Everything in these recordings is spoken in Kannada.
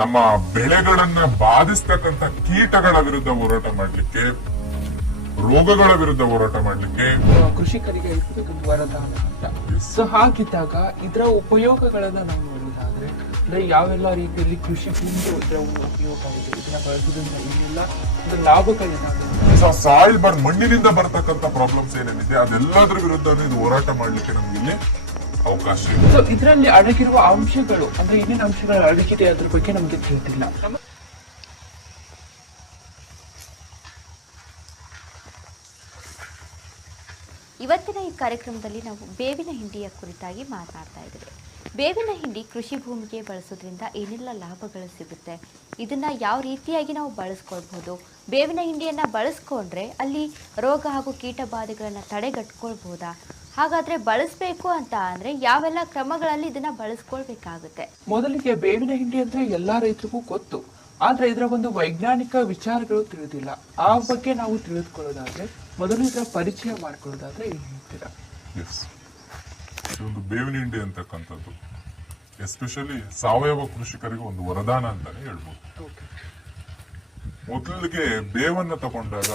ನಮ್ಮ ಬೆಳೆಗಳನ್ನ ಬಾಧಿಸ್ತಕ್ಕಂಥ ಕೀಟಗಳ ವಿರುದ್ಧ ಹೋರಾಟ ಮಾಡ್ಲಿಕ್ಕೆ, ರೋಗಗಳ ವಿರುದ್ಧ ಹೋರಾಟ ಮಾಡ್ಲಿಕ್ಕೆ ಕೃಷಿಕರಿಗೆ ಇರ್ತಕ್ಕಂಥ ವರದಾನ ಅಂತ. ಸೊ ಹಾಗಿದ್ದಾಗ ಇದರ ಉಪಯೋಗಗಳನ್ನ ನಾವು ನೋಡೋದಾದ್ರೆ ಅಂದ್ರೆ ಯಾವೆಲ್ಲ ರೀತಿಯಲ್ಲಿ ಕೃಷಿ ಭೂಮಿಗೆ ಇದರ ಒಂದು ಉಪಯೋಗ ಇದೆ, ಇದನ್ನ ಬಳಸೋದ್ರಿಂದ ಏನೆಲ್ಲ ಲಾಭಗಳಿದಾವೆ. ಸಾಯಿಲ್ ಮಣ್ಣಿನಿಂದ ಬರ್ತಕ್ಕಂಥ ಪ್ರಾಬ್ಲಮ್ಸ್ ಏನೇನಿದೆ ಅದೆಲ್ಲದ್ರ ವಿರುದ್ಧ ಇದು ಹೋರಾಟ ಮಾಡ್ಲಿಕ್ಕೆ ನಮ್ಗೆ ಇಲ್ಲಿ ಅವಕಾಶ ಇದೆ. ಸೊ ಇದರಲ್ಲಿ ಅಡಗಿರುವ ಅಂಶಗಳು ಅಂದ್ರೆ ಏನೇನು ಅಂಶಗಳು ಅಡಗಿದೆ ಅದ್ರ ಬಗ್ಗೆ ನಮ್ಗೆ ತಿಳಿದಿಲ್ಲ. ಇವತ್ತಿನ ಈ ಕಾರ್ಯಕ್ರಮದಲ್ಲಿ ನಾವು ಬೇವಿನ ಹಿಂಡಿಯ ಕುರಿತಾಗಿ ಮಾತನಾಡ್ತಾ ಇದ್ದೇವೆ. ಬೇವಿನ ಹಿಂಡಿ ಕೃಷಿ ಭೂಮಿಗೆ ಬಳಸೋದ್ರಿಂದ ಏನೆಲ್ಲ ಲಾಭಗಳು ಸಿಗುತ್ತೆ, ಇದನ್ನ ಯಾವ ರೀತಿಯಾಗಿ ನಾವು ಬಳಸ್ಕೊಳ್ಬಹುದು, ಬೇವಿನ ಹಿಂಡಿಯನ್ನ ಬಳಸ್ಕೊಂಡ್ರೆ ಅಲ್ಲಿ ರೋಗ ಹಾಗೂ ಕೀಟ ಬಾಧೆಗಳನ್ನ ತಡೆಗಟ್ಕೊಳ್ಬಹುದಾ, ಹಾಗಾದ್ರೆ ಬಳಸಬೇಕು ಅಂತ ಅಂದ್ರೆ ಯಾವೆಲ್ಲ ಕ್ರಮಗಳಲ್ಲಿ ಇದನ್ನ ಬಳಸ್ಕೊಳ್ಬೇಕಾಗುತ್ತೆ? ಮೊದಲಿಗೆ ಬೇವಿನ ಹಿಂಡಿ ಅಂದ್ರೆ ಎಲ್ಲಾ ರೈತರಿಗೂ ಗೊತ್ತು, ಆದ್ರೆ ಇದರ ಒಂದು ವೈಜ್ಞಾನಿಕ ವಿಚಾರಗಳು ತಿಳಿದಿಲ್ಲ. ಆ ಬಗ್ಗೆ ನಾವು ತಿಳಿದುಕೊಳ್ಳೋದಾದ್ರೆ ಮೊದಲು ಇದರ ಪರಿಚಯ ಮಾಡ್ಕೊಳ್ಳೋದಾದ್ರೆ ಏನ್ ಹೇಳ್ತೀರಾ? ಒಂದು ಬೇವಿನ ಹಿಂಡಿ ಅಂತಕ್ಕಂಥದ್ದು ಎಸ್ಪೆಷಲಿ ಸಾವಯವ ಕೃಷಿಕರಿಗೆ ಒಂದು ವರದಾನ ಅಂತಾನೆ ಹೇಳ್ಬೋದು. ಮೊದಲಿಗೆ ಬೇವನ್ನ ತಗೊಂಡಾಗ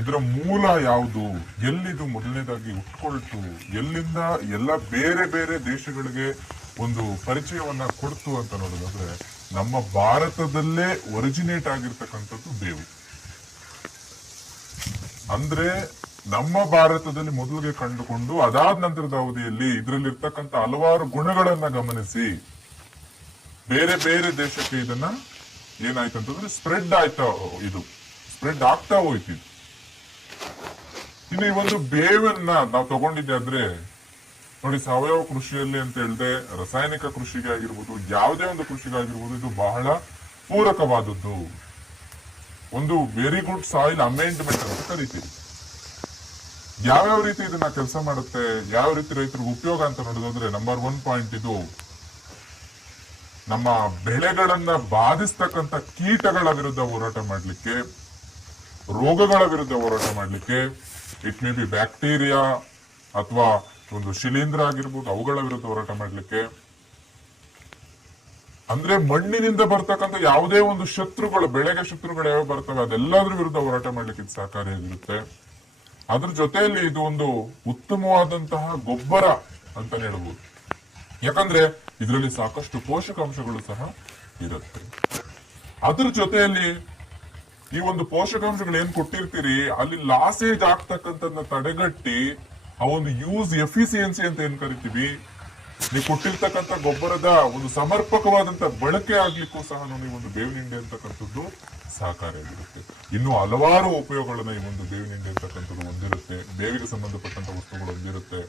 ಇದರ ಮೂಲ ಯಾವುದು, ಎಲ್ಲಿದು ಮೊದಲನೇದಾಗಿ ಉಟ್ಕೊಳ್ತು, ಎಲ್ಲಿಂದ ಎಲ್ಲ ಬೇರೆ ಬೇರೆ ದೇಶಗಳಿಗೆ ಒಂದು ಪರಿಚಯವನ್ನ ಕೊಡ್ತು ಅಂತ ನೋಡೋದಾದ್ರೆ ನಮ್ಮ ಭಾರತದಲ್ಲೇ ಒರಿಜಿನೇಟ್ ಆಗಿರ್ತಕ್ಕಂಥದ್ದು ಬೇವು. ಅಂದ್ರೆ ನಮ್ಮ ಭಾರತದಲ್ಲಿ ಮೊದಲಿಗೆ ಕಂಡುಕೊಂಡು ಅದಾದ ನಂತರದ ಅವಧಿಯಲ್ಲಿ ಇದರಲ್ಲಿರ್ತಕ್ಕಂಥ ಹಲವಾರು ಗುಣಗಳನ್ನ ಗಮನಿಸಿ ಬೇರೆ ಬೇರೆ ದೇಶಕ್ಕೆ ಇದನ್ನ ಏನಾಯ್ತು ಅಂತಂದ್ರೆ ಸ್ಪ್ರೆಡ್ ಆಗ್ತಾ ಹೋಯ್ತು. ಇನ್ನು ಈ ಒಂದು ಬೇವನ್ನ ನಾವು ತಗೊಂಡಿದ್ದೆ ಆದ್ರೆ ನೋಡಿ, ಸಾವಯವ ಕೃಷಿಯಲ್ಲಿ ಅಂತ ಹೇಳಿದ್ರೆ ರಾಸಾಯನಿಕ ಕೃಷಿಗೆ ಆಗಿರ್ಬೋದು, ಯಾವುದೇ ಒಂದು ಕೃಷಿಗೆ ಆಗಿರ್ಬೋದು, ಇದು ಬಹಳ ಪೂರಕವಾದದ್ದು. ಒಂದು ವೆರಿ ಗುಡ್ ಸಾಯಿಲ್ ಅಮೆಂಡ್ಮೆಂಟ್ ಅಂತ ಕರಿತೀವಿ. ಯಾವ್ಯಾವ ರೀತಿ ಇದನ್ನ ಕೆಲಸ ಮಾಡುತ್ತೆ, ಯಾವ ರೀತಿ ರೈತರಿಗೆ ಉಪಯೋಗ ಅಂತ ನೋಡೋದಾದ್ರೆ ನಂಬರ್ 1 ಪಾಯಿಂಟ್, ಇದು ನಮ್ಮ ಬೆಳೆಗಳನ್ನ ಬಾಧಿಸ್ತಕ್ಕಂಥ ಕೀಟಗಳ ವಿರುದ್ಧ ಹೋರಾಟ ಮಾಡ್ಲಿಕ್ಕೆ, ರೋಗಗಳ ವಿರುದ್ಧ ಹೋರಾಟ ಮಾಡ್ಲಿಕ್ಕೆ, ಇಟ್ ಮೇ ಬಿ ಬ್ಯಾಕ್ಟೀರಿಯಾ ಅಥವಾ ಒಂದು ಶಿಲೀಂಧ್ರ ಆಗಿರ್ಬೋದು, ಅವುಗಳ ವಿರುದ್ಧ ಹೋರಾಟ ಮಾಡ್ಲಿಕ್ಕೆ, ಅಂದ್ರೆ ಮಣ್ಣಿನಿಂದ ಬರ್ತಕ್ಕಂಥ ಯಾವುದೇ ಒಂದು ಶತ್ರುಗಳು, ಬೆಳೆಗೆ ಶತ್ರುಗಳು ಯಾವ ಬರ್ತವೆ ಅದೆಲ್ಲದ್ರ ವಿರುದ್ಧ ಹೋರಾಟ ಮಾಡ್ಲಿಕ್ಕೆ ಇದು ಸಹಕಾರಿಯಾಗಿರುತ್ತೆ. ಅದ್ರ ಜೊತೆಯಲ್ಲಿ ಇದು ಒಂದು ಉತ್ತಮವಾದಂತಹ ಗೊಬ್ಬರ ಅಂತಾನೆ ಹೇಳ್ಬೋದು. ಯಾಕಂದ್ರೆ ಇದರಲ್ಲಿ ಸಾಕಷ್ಟು ಪೋಷಕಾಂಶಗಳು ಸಹ ಇರುತ್ತೆ. ಅದ್ರ ಜೊತೆಯಲ್ಲಿ ಈ ಒಂದು ಪೋಷಕಾಂಶಗಳು ಏನ್ ಕೊಟ್ಟಿರ್ತೀರಿ ಅಲ್ಲಿ ಲಾಸೇಜ್ ಆಗ್ತಕ್ಕಂಥದ್ದನ್ನ ತಡೆಗಟ್ಟಿ ಆ ಒಂದು ಯೂಸ್ ಎಫಿಸಿಯನ್ಸಿ ಅಂತ ಏನ್ ಕರಿತೀವಿ, ನೀವು ಕೊಟ್ಟಿರ್ತಕ್ಕಂಥ ಗೊಬ್ಬರದ ಒಂದು ಸಮರ್ಪಕವಾದಂತ ಬಳಕೆ ಆಗ್ಲಿಕ್ಕೂ ಸಹ ನೀವು ಒಂದು ಬೇವಿನ ಹಿಂಡಿ ಅಂತಕ್ಕಂಥದ್ದು ಸಹಕಾರಿಯಾಗಿರುತ್ತೆ. ಇನ್ನು ಹಲವಾರು ಉಪಯೋಗಗಳನ್ನ ಈ ಒಂದು ಬೇವಿನ ಹಿಂಡಿ ಅಂತಕ್ಕಂಥದ್ದು ಹೊಂದಿರುತ್ತೆ, ಬೇವಿಗೆ ಸಂಬಂಧಪಟ್ಟಂತ ವಸ್ತುಗಳು ಹೊಂದಿರುತ್ತೆ.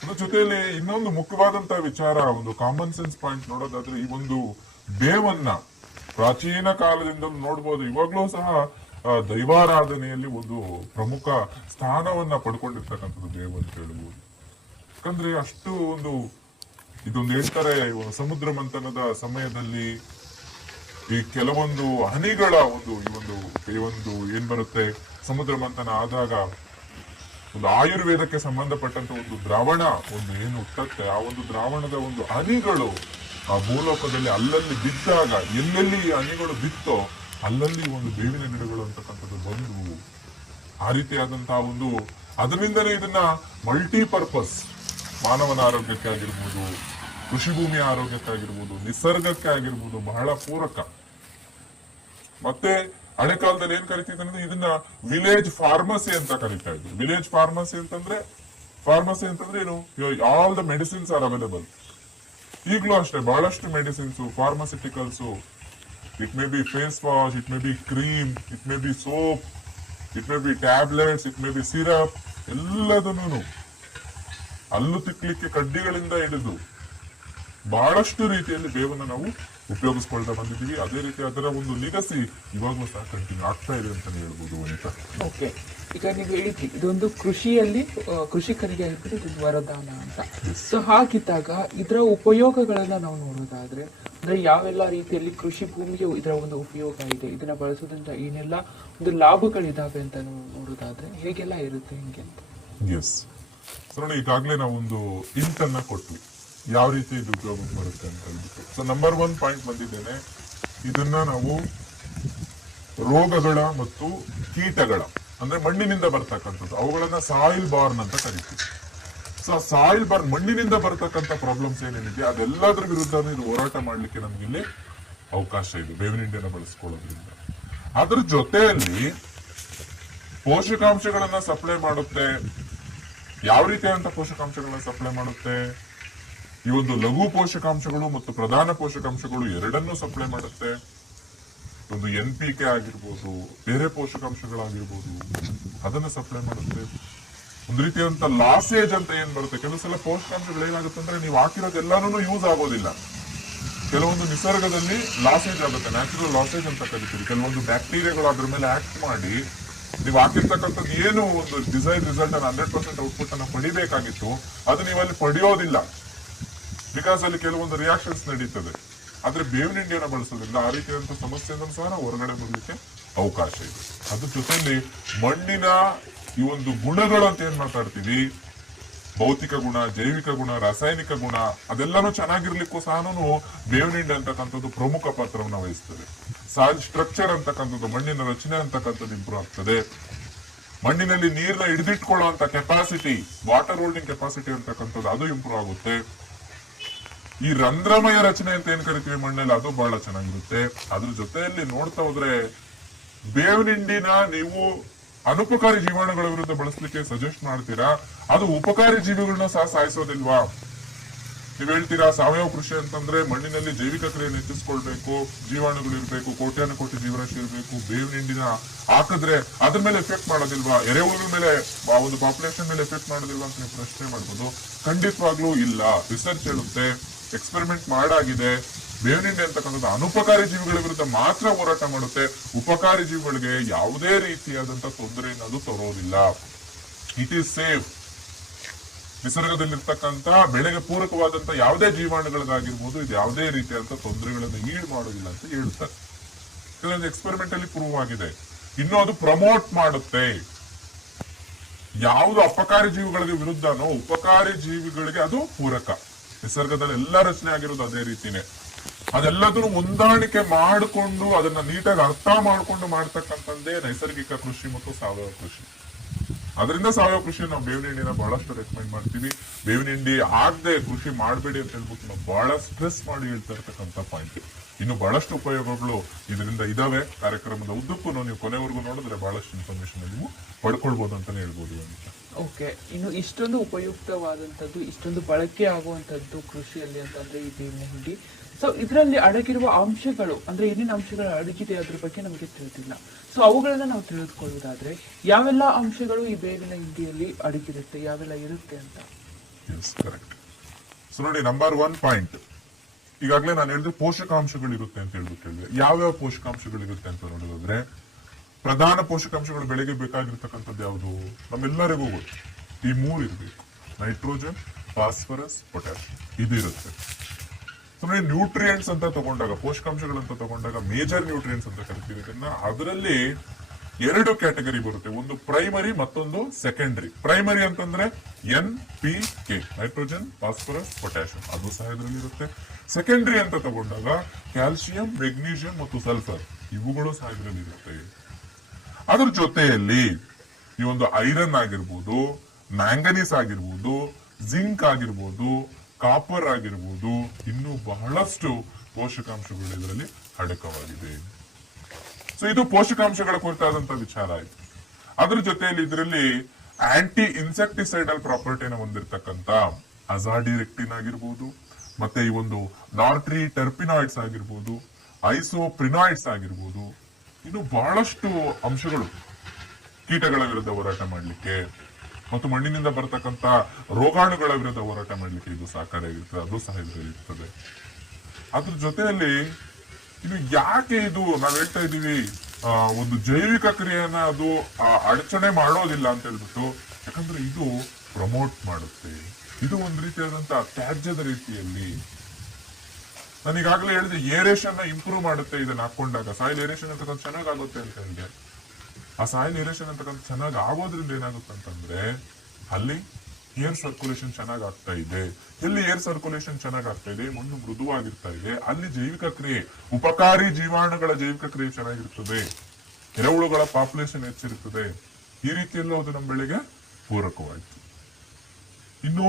ಅದ್ರ ಜೊತೆಯಲ್ಲಿ ಇನ್ನೊಂದು ಮುಖ್ಯವಾದಂತಹ ವಿಚಾರ, ಒಂದು ಕಾಮನ್ ಸೆನ್ಸ್ ಪಾಯಿಂಟ್ ನೋಡೋದಾದ್ರೆ, ಈ ಒಂದು ಬೇವನ್ನ ಪ್ರಾಚೀನ ಕಾಲದಿಂದ ನೋಡ್ಬೋದು, ಇವಾಗ್ಲೂ ಸಹ ದೈವಾರಾಧನೆಯಲ್ಲಿ ಒಂದು ಪ್ರಮುಖ ಸ್ಥಾನವನ್ನ ಪಡ್ಕೊಂಡಿರ್ತಕ್ಕಂಥದ್ದು ಬೇವು ಅಂತ ಹೇಳ್ಬೋದು. ಯಾಕಂದ್ರೆ ಅಷ್ಟು ಒಂದು ಇದೊಂದು ಹೇಳ್ತಾರೆ, ಸಮುದ್ರ ಮಂಥನದ ಸಮಯದಲ್ಲಿ ಈ ಕೆಲವೊಂದು ಹನಿಗಳ ಈ ಒಂದು ಏನ್ ಬರುತ್ತೆ, ಸಮುದ್ರ ಮಂಥನ ಆದಾಗ ಒಂದು ಆಯುರ್ವೇದಕ್ಕೆ ಸಂಬಂಧಪಟ್ಟಂತ ಒಂದು ದ್ರಾವಣ ಒಂದು ಏನು ಹುಟ್ಟತ್ತೆ, ಆ ಒಂದು ದ್ರಾವಣದ ಒಂದು ಹನಿಗಳು ಆ ಭೂಲೋಕದಲ್ಲಿ ಅಲ್ಲಲ್ಲಿ ಬಿದ್ದಾಗ, ಎಲ್ಲೆಲ್ಲಿ ಈ ಹನಿಗಳು ಬಿತ್ತೋ ಅಲ್ಲಲ್ಲಿ ಒಂದು ಬೇವಿನ ಗಿಡಗಳು ಅಂತಕ್ಕಂಥದ್ದು ಬಂದು ಆ ರೀತಿಯಾದಂತಹ ಒಂದು ಅದರಿಂದಲೇ ಇದನ್ನ ಮಲ್ಟಿಪರ್ಪಸ್ ಮಾನವನ ಆರೋಗ್ಯಕ್ಕೆ ಆಗಿರ್ಬೋದು, ಕೃಷಿ ಭೂಮಿಯ ಆರೋಗ್ಯಕ್ಕೆ ಆಗಿರ್ಬೋದು, ನಿಸರ್ಗಕ್ಕೆ ಆಗಿರ್ಬೋದು ಬಹಳ ಪೂರಕ. ಮತ್ತೆ ಹಳೆ ಕಾಲದಲ್ಲಿ ಏನ್ ಕರಿತಿದ್ರು ಅಂದ್ರೆ ಇದನ್ನ ವಿಲೇಜ್ ಫಾರ್ಮಸಿ ಅಂತ ಕರಿತಾ ಇದ್ರು. ವಿಲೇಜ್ ಫಾರ್ಮಸಿ ಅಂತಂದ್ರೆ ಏನು, all the medicines are available. ಈಗಲೂ ಅಷ್ಟೇ ಬಹಳಷ್ಟು medicines, pharmaceuticals, it may be face wash, it may be cream, it may be soap, it may be tablets, it may be syrup, ಎಲ್ಲದನ್ನು ಹಲ್ಲು ತಿಕ್ಲಿಕ್ಕೆ ಕಡ್ಡಿಗಳಿಂದ ಹಿಡಿದು ಬಹಳಷ್ಟು ರೀತಿಯಲ್ಲಿ ಬೇವನ್ನು ನಾವು ಉಪಯೋಗಿಸ್ಕೊಳ್ತಾ ಬಂದಿದ್ದೀವಿ. ಅದೇ ರೀತಿ ಅದರ ಒಂದು ಲಿಗಸಿ ಇವಾಗಲೂ ಸಹ ಕಂಟಿನ್ಯೂ ಆಗ್ತಾ ಇದೆ ಅಂತಾನೆ ಹೇಳ್ಬೋದು ಅಂತ. ಓಕೆ, ಈಗ ನೀವು ಹೇಳಿದ್ರಿ ಇದೊಂದು ಕೃಷಿಯಲ್ಲಿ ಕೃಷಿಕರಿಗೆ ಇದು ವರದಾನ ಅಂತ. ಸೊ ಹಾಗಿದ್ದಾಗ ಇದರ ಉಪಯೋಗಗಳನ್ನ ನಾವು ನೋಡೋದಾದ್ರೆ ಅಂದ್ರೆ ಯಾವೆಲ್ಲ ರೀತಿಯಲ್ಲಿ ಕೃಷಿ ಭೂಮಿಗೆ ಇದರ ಒಂದು ಉಪಯೋಗ ಇದೆ, ಇದನ್ನ ಬಳಸೋದ್ರಿಂದ ಏನೆಲ್ಲ ಒಂದು ಲಾಭಗಳಿದಾವೆ ಅಂತ ನೋಡೋದಾದ್ರೆ ಹೇಗೆಲ್ಲ ಇರುತ್ತೆ ಹಿಂಗೆ ಅಂತ? ಎಸ್, ನೋಡಿ ಈಗಾಗಲೇ ನಾವೊಂದು ಇಂಟನ್ನ ಕೊಟ್ವಿ. ಯಾವ ರೀತಿ ಇದು ಉಪಯೋಗಕ್ಕೆ ಬರುತ್ತೆ ಅಂತ ಹೇಳ್ಬಿಟ್ಟು. ಸೊ ನಂಬರ್ 1 ಪಾಯಿಂಟ್ ಬಂದಿದ್ದೇನೆ, ಇದನ್ನ ನಾವು ರೋಗಗಳ ಮತ್ತು ಕೀಟಗಳ ಅಂದ್ರೆ ಮಣ್ಣಿನಿಂದ ಬರ್ತಕ್ಕಂಥದ್ದು ಅವುಗಳನ್ನ ಸಾಯಿಲ್ ಬಾರ್ನ್ ಅಂತ ಕರಿತೀವಿ. ಸೊ ಸಾಯಿಲ್ ಬಾರ್ನ್ ಮಣ್ಣಿನಿಂದ ಬರ್ತಕ್ಕಂಥ ಪ್ರಾಬ್ಲಮ್ಸ್ ಏನೇನಿದೆ ಅದೆಲ್ಲದ್ರ ವಿರುದ್ಧ ಇದು ಹೋರಾಟ ಮಾಡ್ಲಿಕ್ಕೆ ನಮ್ಗಿಲ್ಲಿ ಅವಕಾಶ ಇದೆ ಬೇವಿನ ಹಿಂಡಿನ ಬಳಸ್ಕೊಳ್ಳೋದ್ರಿಂದ. ಅದ್ರ ಜೊತೆಯಲ್ಲಿ ಪೋಷಕಾಂಶಗಳನ್ನ ಸಪ್ಲೈ ಮಾಡುತ್ತೆ. ಯಾವ ರೀತಿಯಾದಂತ ಪೋಷಕಾಂಶಗಳನ್ನ ಸಪ್ಲೈ ಮಾಡುತ್ತೆ? ಈ ಒಂದು ಲಘು ಪೋಷಕಾಂಶಗಳು ಮತ್ತು ಪ್ರಧಾನ ಪೋಷಕಾಂಶಗಳು ಎರಡನ್ನೂ ಸಪ್ಲೈ ಮಾಡುತ್ತೆ. ಒಂದು NPK ಆಗಿರ್ಬೋದು, ಬೇರೆ ಪೋಷಕಾಂಶಗಳಾಗಿರ್ಬೋದು, ಅದನ್ನ ಸಪ್ಲೈ ಮಾಡುತ್ತೆ. ಒಂದು ರೀತಿಯಾದಂತ ಲಾಸೇಜ್ ಅಂತ ಏನ್ ಬರುತ್ತೆ, ಕೆಲವು ಸಲ ಪೋಷಕಾಂಶಗಳು ಏನಾಗುತ್ತೆ ಅಂದ್ರೆ ನೀವು ಹಾಕಿರೋದೆಲ್ಲಾನು ಯೂಸ್ ಆಗೋದಿಲ್ಲ. ಕೆಲವೊಂದು ನಿಸರ್ಗದಲ್ಲಿ ಲಾಸೇಜ್ ಆಗುತ್ತೆ, ನ್ಯಾಚುರಲ್ ಲಾಸೇಜ್ ಅಂತ ಕರಿತೀವಿ. ಕೆಲವೊಂದು ಬ್ಯಾಕ್ಟೀರಿಯಾಗಳು ಅದ್ರ ಮೇಲೆ ಆಕ್ಟ್ ಮಾಡಿ ನೀವು ಹಾಕಿರ್ತಕ್ಕಂಥದ್ದು ಏನು ಒಂದು ಡಿಸೈರ್ ರಿಸಲ್ಟ್ ಅನ್ನ 100% ಔಟ್ಪುಟ್ ಅನ್ನ ಪಡಿಬೇಕಾಗಿತ್ತು ಅದು ನೀವು ಅಲ್ಲಿ ಪಡೆಯೋದಿಲ್ಲ. ಬಿಕಾಸ್ ಅಲ್ಲಿ ಕೆಲವೊಂದು ರಿಯಾಕ್ಷನ್ಸ್ ನಡೀತದೆ. ಆದ್ರೆ ಬೇವಿನ ಹಿಂಡಿಯನ್ನ ಬಳಸೋದ್ರಿಂದ ಆ ರೀತಿಯಾದಂತಹ ಸಮಸ್ಯೆಯಿಂದ ಸಹ ನಾವು ಹೊರಗಡೆ ಬರ್ಲಿಕ್ಕೆ ಅವಕಾಶ ಇದೆ. ಅದ್ರ ಜೊತೆಲಿ ಮಣ್ಣಿನ ಈ ಒಂದು ಗುಣಗಳು ಅಂತ ಏನ್ ಮಾತಾಡ್ತೀವಿ, ಭೌತಿಕ ಗುಣ, ಜೈವಿಕ ಗುಣ, ರಾಸಾಯನಿಕ ಗುಣ, ಅದೆಲ್ಲಾನು ಚೆನ್ನಾಗಿರ್ಲಿಕ್ಕೂ ಸಹ ಬೇವಿನ ಹಿಂಡಿ ಅಂತಕ್ಕಂಥದ್ದು ಪ್ರಮುಖ ಪಾತ್ರವನ್ನು ವಹಿಸ್ತದೆ. ಸಾಯಿಲ್ ಸ್ಟ್ರಕ್ಚರ್ ಅಂತಕ್ಕಂಥದ್ದು, ಮಣ್ಣಿನ ರಚನೆ ಅಂತಕ್ಕಂಥದ್ದು ಇಂಪ್ರೂವ್ ಆಗ್ತದೆ. ಮಣ್ಣಿನಲ್ಲಿ ನೀರನ್ನ ಹಿಡಿದಿಟ್ಕೊಳ್ಳುವಂತ ಕೆಪಾಸಿಟಿ, ವಾಟರ್ ಹೋಲ್ಡಿಂಗ್ ಕೆಪಾಸಿಟಿ ಅಂತಕ್ಕಂಥದ್ದು ಅದು ಇಂಪ್ರೂವ್ ಆಗುತ್ತೆ. ಈ ರಂಧ್ರಮಯ ರಚನೆ ಅಂತ ಏನ್ ಕರಿತೀವಿ ಮಣ್ಣಲ್ಲಿ, ಅದು ಬಹಳ ಚೆನ್ನಾಗಿರುತ್ತೆ. ಅದ್ರ ಜೊತೆಯಲ್ಲಿ ನೋಡ್ತಾ ಹೋದ್ರೆ ಬೇವಿನ ಹಿಂಡಿನ ನೀವು ಅನುಪಕಾರಿ ಜೀವಾಣುಗಳ ವಿರುದ್ಧ ಬಳಸಲಿಕ್ಕೆ ಸಜೆಸ್ಟ್ ಮಾಡ್ತೀರಾ, ಅದು ಉಪಕಾರಿ ಜೀವಿಗಳನ್ನ ಸಹ ಸಾಯಿಸೋದಿಲ್ವಾ? ನೀವ್ ಹೇಳ್ತೀರಾ ಸಾವಯವ ಕೃಷಿ ಅಂತಂದ್ರೆ ಮಣ್ಣಿನಲ್ಲಿ ಜೈವಿಕ ಕ್ರಿಯೆಯನ್ನು ಹೆಚ್ಚಿಸ್ಕೊಳ್ಬೇಕು, ಜೀವಾಣುಗಳು ಇರ್ಬೇಕು, ಕೋಟ್ಯಾನುಕೋಟಿ ಜೀವರಾಶಿ ಇರ್ಬೇಕು. ಬೇವಿನ ಹಿಂಡಿನ ಹಾಕಿದ್ರೆ ಅದ್ರ ಮೇಲೆ ಎಫೆಕ್ಟ್ ಮಾಡೋದಿಲ್ವಾ? ಎರೆಹುಳುಗಳ ಮೇಲೆ, ಆ ಒಂದು ಪಾಪ್ಯುಲೇಷನ್ ಮೇಲೆ ಎಫೆಕ್ಟ್ ಮಾಡೋದಿಲ್ವಾ ಅಂತ ನೀವು ಪ್ರಶ್ನೆ ಮಾಡ್ಬೋದು. ಖಂಡಿತವಾಗ್ಲೂ ಇಲ್ಲ. ರಿಸರ್ಚ್ ಹೇಳುತ್ತೆ, ಎಕ್ಸ್ಪೆರಿಮೆಂಟ್ ಮಾಡಾಗಿದೆ, ಬೇವಿನ ಹಿಂಡಿ ಅಂತಕ್ಕಂಥದ್ದು ಅನುಪಕಾರಿ ಜೀವಿಗಳ ವಿರುದ್ಧ ಮಾತ್ರ ಹೋರಾಟ ಮಾಡುತ್ತೆ, ಉಪಕಾರಿ ಜೀವಿಗಳಿಗೆ ಯಾವುದೇ ರೀತಿಯಾದಂತ ತೊಂದರೆಯನ್ನು ಅದು ತರೋದಿಲ್ಲ. It is safe. ನಿಸರ್ಗದಲ್ಲಿರ್ತಕ್ಕಂಥ ಬೆಳೆಗೆ ಪೂರಕವಾದಂತ ಯಾವುದೇ ಜೀವಾಣುಗಳಿಗಾಗಿರ್ಬೋದು ಇದು ಯಾವುದೇ ರೀತಿಯಾದಂತ ತೊಂದರೆಗಳನ್ನು ಈಡು ಮಾಡೋದಿಲ್ಲ ಅಂತ ಹೇಳ್ತಾರೆ. ಕೆಲವೊಂದು ಎಕ್ಸ್ಪೆರಿಮೆಂಟ್ ಅಲ್ಲಿ ಪ್ರೂವ್ ಆಗಿದೆ. ಇನ್ನು ಅದು ಪ್ರಮೋಟ್ ಮಾಡುತ್ತೆ. ಯಾವುದು ಅಪಕಾರಿ ಜೀವಿಗಳಿಗೆ ವಿರುದ್ಧನೋ ಉಪಕಾರಿ ಜೀವಿಗಳಿಗೆ ಅದು ಪೂರಕ. ನಿಸರ್ಗದಲ್ಲಿ ಎಲ್ಲ ರಚನೆ ಆಗಿರೋದು ಅದೇ ರೀತಿನೇ. ಅದೆಲ್ಲದನ್ನು ಹೊಂದಾಣಿಕೆ ಮಾಡಿಕೊಂಡು ಅದನ್ನ ನೀಟಾಗಿ ಅರ್ಥ ಮಾಡ್ಕೊಂಡು ಮಾಡ್ತಕ್ಕಂಥದ್ದೇ ನೈಸರ್ಗಿಕ ಕೃಷಿ ಮತ್ತು ಸಾವಯವ ಕೃಷಿ. ಅದರಿಂದ ಸಾವಯವ ಕೃಷಿ ನಾವು ಬೇವಿನ ಹಿಂಡಿನ ಬಹಳಷ್ಟು ರೆಕಮೆಂಡ್ ಮಾಡ್ತೀವಿ. ಬೇವಿನ ಹಿಂಡಿ ಆಗದೆ ಕೃಷಿ ಮಾಡಬೇಡಿ ಅಂತ ಹೇಳ್ಬಿಟ್ಟು ನಾವು ಬಹಳ ಸ್ಟ್ರೆಸ್ ಮಾಡಿ ಹೇಳ್ತಾ ಇರ್ತಕ್ಕಂಥ ಪಾಯಿಂಟ್. ಇನ್ನು ಬಹಳಷ್ಟು ಉಪಯೋಗಗಳು ಇದರಿಂದ ಇದಾವೆ. ಕಾರ್ಯಕ್ರಮದ ಉದ್ದಕ್ಕೂ ನೀವು ಕೊನೆವರೆಗೂ ನೋಡಿದ್ರೆ ಬಹಳಷ್ಟು ಇನ್ಫಾರ್ಮೇಶನ್ ನೀವು ಪಡ್ಕೊಳ್ಬಹುದು ಅಂತಾನೆ ಹೇಳ್ಬೋದು ಅಂತ. ಓಕೆ, ಇನ್ನು ಇಷ್ಟೊಂದು ಉಪಯುಕ್ತವಾದಂಥದ್ದು, ಇಷ್ಟೊಂದು ಬಳಕೆ ಆಗುವಂಥದ್ದು ಕೃಷಿಯಲ್ಲಿ ಅಂತಂದ್ರೆ ಈ ಬೇವಿನ ಹಿಂಡಿ. ಸೊ ಇದರಲ್ಲಿ ಅಡಗಿರುವ ಅಂಶಗಳು ಅಂದ್ರೆ ಏನೇನು ಅಂಶಗಳು ಅಡಗಿದೆ ಅದ್ರ ಬಗ್ಗೆ ನಮಗೆ ತಿಳಿದಿಲ್ಲ. ಸೊ ಅವುಗಳನ್ನ ನಾವು ತಿಳಿದುಕೊಳ್ಳುವುದಾದ್ರೆ ಯಾವೆಲ್ಲ ಅಂಶಗಳು ಈ ಬೇವಿನ ಹಿಂಡಿಯಲ್ಲಿ ಅಡಗಿರುತ್ತೆ, ಯಾವೆಲ್ಲ ಇರುತ್ತೆ ಅಂತ? Yes, correct. ಸೊ ನೋಡಿ, ನಂಬರ್ 1 ಪಾಯಿಂಟ್ ಈಗಾಗಲೇ ನಾನು ಹೇಳಿದ್ರೆ ಪೋಷಕಾಂಶಗಳು ಇರುತ್ತೆ ಅಂತ ಹೇಳಿದ್ರೆ ಯಾವ್ಯಾವ ಪೋಷಕಾಂಶಗಳು ಇರುತ್ತೆ ಅಂತ ನೋಡೋದಾದ್ರೆ, ಪ್ರಧಾನ ಪೋಷಕಾಂಶಗಳು ಬೆಳೆಗೆ ಬೇಕಾಗಿರ್ತಕ್ಕಂಥದ್ದು ಯಾವುದು ನಮ್ಮೆಲ್ಲರಿಗೂ ಗೊತ್ತು. ಈ 3 ಇರಬೇಕು: ನೈಟ್ರೋಜನ್, ಫಾಸ್ಫರಸ್, ಪೊಟ್ಯಾಷಿಯಂ. ಇದು ಇರುತ್ತೆ. ಸುಮ್ಮನೆ ನ್ಯೂಟ್ರಿಯೆಂಟ್ಸ್ ಅಂತ ತಗೊಂಡಾಗ, ಪೋಷಕಾಂಶಗಳಂತ ತಗೊಂಡಾಗ ಮೇಜರ್ ನ್ಯೂಟ್ರಿಯೆಂಟ್ಸ್ ಅಂತ ಕರಿತೀವಿ ಇದನ್ನ. ಅದರಲ್ಲಿ 2 ಕ್ಯಾಟಗರಿ ಬರುತ್ತೆ, ಒಂದು ಪ್ರೈಮರಿ ಮತ್ತೊಂದು ಸೆಕೆಂಡರಿ. ಪ್ರೈಮರಿ ಅಂತಂದ್ರೆ NPK, ನೈಟ್ರೋಜನ್, ಫಾಸ್ಫರಸ್, ಪೊಟ್ಯಾಷಿಯಂ, ಅದು ಸಹ ಇದರಲ್ಲಿ ಇರುತ್ತೆ. ಸೆಕೆಂಡರಿ ಅಂತ ತಗೊಂಡಾಗ ಕ್ಯಾಲ್ಸಿಯಂ, ಮೆಗ್ನೀಷಿಯಂ ಮತ್ತು ಸಲ್ಫರ್, ಇವುಗಳು ಸಹ ಇದರಲ್ಲಿ ಇರುತ್ತೆ. ಅದ್ರ ಜೊತೆಯಲ್ಲಿ ಈ ಒಂದು ಐರನ್ ಆಗಿರ್ಬೋದು, ಮ್ಯಾಂಗನೀಸ್ ಆಗಿರ್ಬೋದು, ಜಿಂಕ್ ಆಗಿರ್ಬೋದು, ಕಾಪರ್ ಆಗಿರ್ಬೋದು, ಇನ್ನೂ ಬಹಳಷ್ಟು ಪೋಷಕಾಂಶಗಳು ಇದರಲ್ಲಿ ಅಡಕವಾಗಿದೆ. ಸೊ ಇದು ಪೋಷಕಾಂಶಗಳ ಕುರಿತಾದಂತ ವಿಚಾರ ಆಯ್ತು. ಅದ್ರ ಜೊತೆಯಲ್ಲಿ ಇದರಲ್ಲಿ ಆಂಟಿ ಇನ್ಸೆಕ್ಟಿಸೈಡಲ್ ಪ್ರಾಪರ್ಟಿನ ಹೊಂದಿರತಕ್ಕಂತ ಅಜಾಡಿರೆಕ್ಟಿನ್ ಆಗಿರ್ಬೋದು, ಮತ್ತೆ ಈ ಒಂದು ನಾರ್ಟ್ರಿ ಟರ್ಪಿನಾಯ್ಡ್ಸ್ ಆಗಿರ್ಬೋದು, ಐಸೋಪ್ರಿನಾಯ್ಡ್ಸ್ ಆಗಿರ್ಬೋದು, ಇನ್ನು ಬಹಳಷ್ಟು ಅಂಶಗಳು ಕೀಟಗಳ ವಿರುದ್ಧ ಹೋರಾಟ ಮಾಡಲಿಕ್ಕೆ ಮತ್ತು ಮಣ್ಣಿನಿಂದ ಬರತಕ್ಕಂತ ರೋಗಾಣುಗಳ ವಿರುದ್ಧ ಹೋರಾಟ ಮಾಡಲಿಕ್ಕೆ ಇದು ಸಹಕಾರಿಯಾಗಿರ್ತದೆ. ಅದು ಸಹ ಇದರಲ್ಲಿ ಇರ್ತದೆ. ಅದ್ರ ಜೊತೆಯಲ್ಲಿ ಇನ್ನು ಯಾಕೆ ಇದು ನಾವ್ ಹೇಳ್ತಾ ಇದೀವಿ ಒಂದು ಜೈವಿಕ ಕ್ರಿಯೆಯನ್ನ ಅದು ಅಡಚಣೆ ಮಾಡೋದಿಲ್ಲ ಅಂತ ಹೇಳ್ಬಿಟ್ಟು, ಯಾಕಂದ್ರೆ ಇದು ಪ್ರಮೋಟ್ ಮಾಡುತ್ತೆ. ಇದು ಒಂದು ರೀತಿಯಾದಂತ ತ್ಯಾಜ್ಯದ ರೀತಿಯಲ್ಲಿ, ನಾನು ಈಗಾಗಲೇ ಹೇಳಿದೆ ಏರೇಷನ್ ಇಂಪ್ರೂವ್ ಮಾಡುತ್ತೆ. ಇದನ್ನ ಹಾಕೊಂಡಾಗ ಸಾಯಿಲ್ ಏರೇಷನ್ ಅಂತಕ್ಕಂಥ ಚೆನ್ನಾಗ್ ಆಗುತ್ತೆ ಅಂತ ಹೇಳಿದೆ. ಆ ಸಾಯಿಲ್ ಏರೇಷನ್ ಅಂತಕ್ಕಂಥ ಚೆನ್ನಾಗ್ ಆಗೋದ್ರಿಂದ ಏನಾಗುತ್ತೆ ಅಂತಂದ್ರೆ ಅಲ್ಲಿ ಏರ್ ಸರ್ಕ್ಯುಲೇಷನ್ ಚೆನ್ನಾಗ್ ಆಗ್ತಾ ಇದೆ. ಎಲ್ಲಿ ಏರ್ ಸರ್ಕ್ಯುಲೇಷನ್ ಚೆನ್ನಾಗ್ ಆಗ್ತಾ ಇದೆ, ಮಣ್ಣು ಮೃದುವಾಗಿರ್ತಾ ಇದೆ, ಅಲ್ಲಿ ಜೈವಿಕ ಕ್ರಿಯೆ, ಉಪಕಾರಿ ಜೀವಾಣುಗಳ ಜೈವಿಕ ಕ್ರಿಯೆ ಚೆನ್ನಾಗಿರ್ತದೆ, ಎರೆಹುಳುಗಳ ಪಾಪ್ಯುಲೇಷನ್ ಹೆಚ್ಚಿರುತ್ತದೆ. ಈ ರೀತಿಯಲ್ಲೂ ಅದು ನಮ್ಮ ಬೆಳೆಗೆ ಪೂರಕವಾಯಿತು. ಇನ್ನು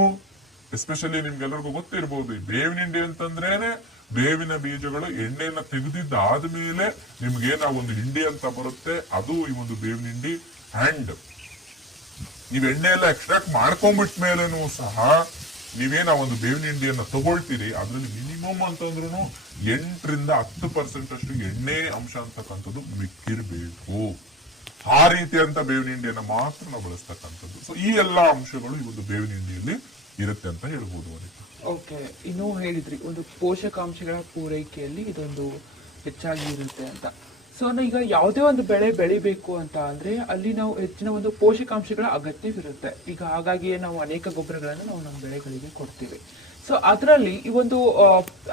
ಎಸ್ಪೆಷಲಿ ನಿಮ್ಗೆಲ್ಲರಿಗೂ ಗೊತ್ತಿರಬಹುದು, ಬೇವಿನ ಹಿಂಡಿ ಅಂತಂದ್ರೇನೆ ಬೇವಿನ ಬೀಜಗಳು ಎಣ್ಣೆಯನ್ನ ತೆಗೆದಿದ್ದಾದ್ಮೇಲೆ ನಿಮ್ಗೇನ ಒಂದು ಹಿಂಡಿ ಅಂತ ಬರುತ್ತೆ, ಅದು ಈ ಒಂದು ಬೇವಿನ ಹಿಂಡಿ. ಅಂಡ್ ನೀವ್ ಎಣ್ಣೆ ಎಲ್ಲ ಎಕ್ಸ್ಟ್ರಾಕ್ಟ್ ಮಾಡ್ಕೊಂಡ್ಬಿಟ್ಟ ಮೇಲೆನೂ ಸಹ ನೀವೇನ ಒಂದು ಬೇವಿನ ಹಿಂಡಿಯನ್ನ ತಗೊಳ್ತೀರಿ, ಅದ್ರಲ್ಲಿ ಮಿನಿಮಮ್ ಅಂತಂದ್ರೂ 8ರಿಂದ 10% ಅಷ್ಟು ಎಣ್ಣೆ ಅಂಶ ಅಂತಕ್ಕಂಥದ್ದು ಮಿಕ್ಕಿರ್ಬೇಕು. ಆ ರೀತಿಯಂತ ಬೇವಿನ ಹಿಂಡಿಯನ್ನ ಮಾತ್ರ ನಾವು ಬಳಸ್ತಕ್ಕಂಥದ್ದು. ಸೊ ಈ ಎಲ್ಲಾ ಅಂಶಗಳು ಈ ಒಂದು ಬೇವಿನ ಹಿಂಡಿಯಲ್ಲಿ ಇರುತ್ತೆ ಅಂತ ಹೇಳ್ಬೋದು ಅವರಿಗೆ. ಓಕೆ, ಇನ್ನೂ ಹೇಳಿದ್ರಿ ಒಂದು ಪೋಷಕಾಂಶಗಳ ಪೂರೈಕೆಯಲ್ಲಿ ಇದೊಂದು ಹೆಚ್ಚಾಗಿ ಇರುತ್ತೆ ಅಂತ. ಸೊ ಈಗ ಯಾವುದೇ ಒಂದು ಬೆಳೆ ಬೆಳಿಬೇಕು ಅಂತ ಅಂದ್ರೆ ಅಲ್ಲಿ ನಾವು ಹೆಚ್ಚಿನ ಒಂದು ಪೋಷಕಾಂಶಗಳ ಅಗತ್ಯವಿರುತ್ತೆ. ಈಗ ಹಾಗಾಗಿ ನಾವು ಅನೇಕ ಗೊಬ್ಬರಗಳನ್ನು ನಾವು ನಮ್ಮ ಬೆಳೆಗಳಿಗೆ ಕೊಡ್ತೀವಿ. ಸೊ ಅದರಲ್ಲಿ ಈ ಒಂದು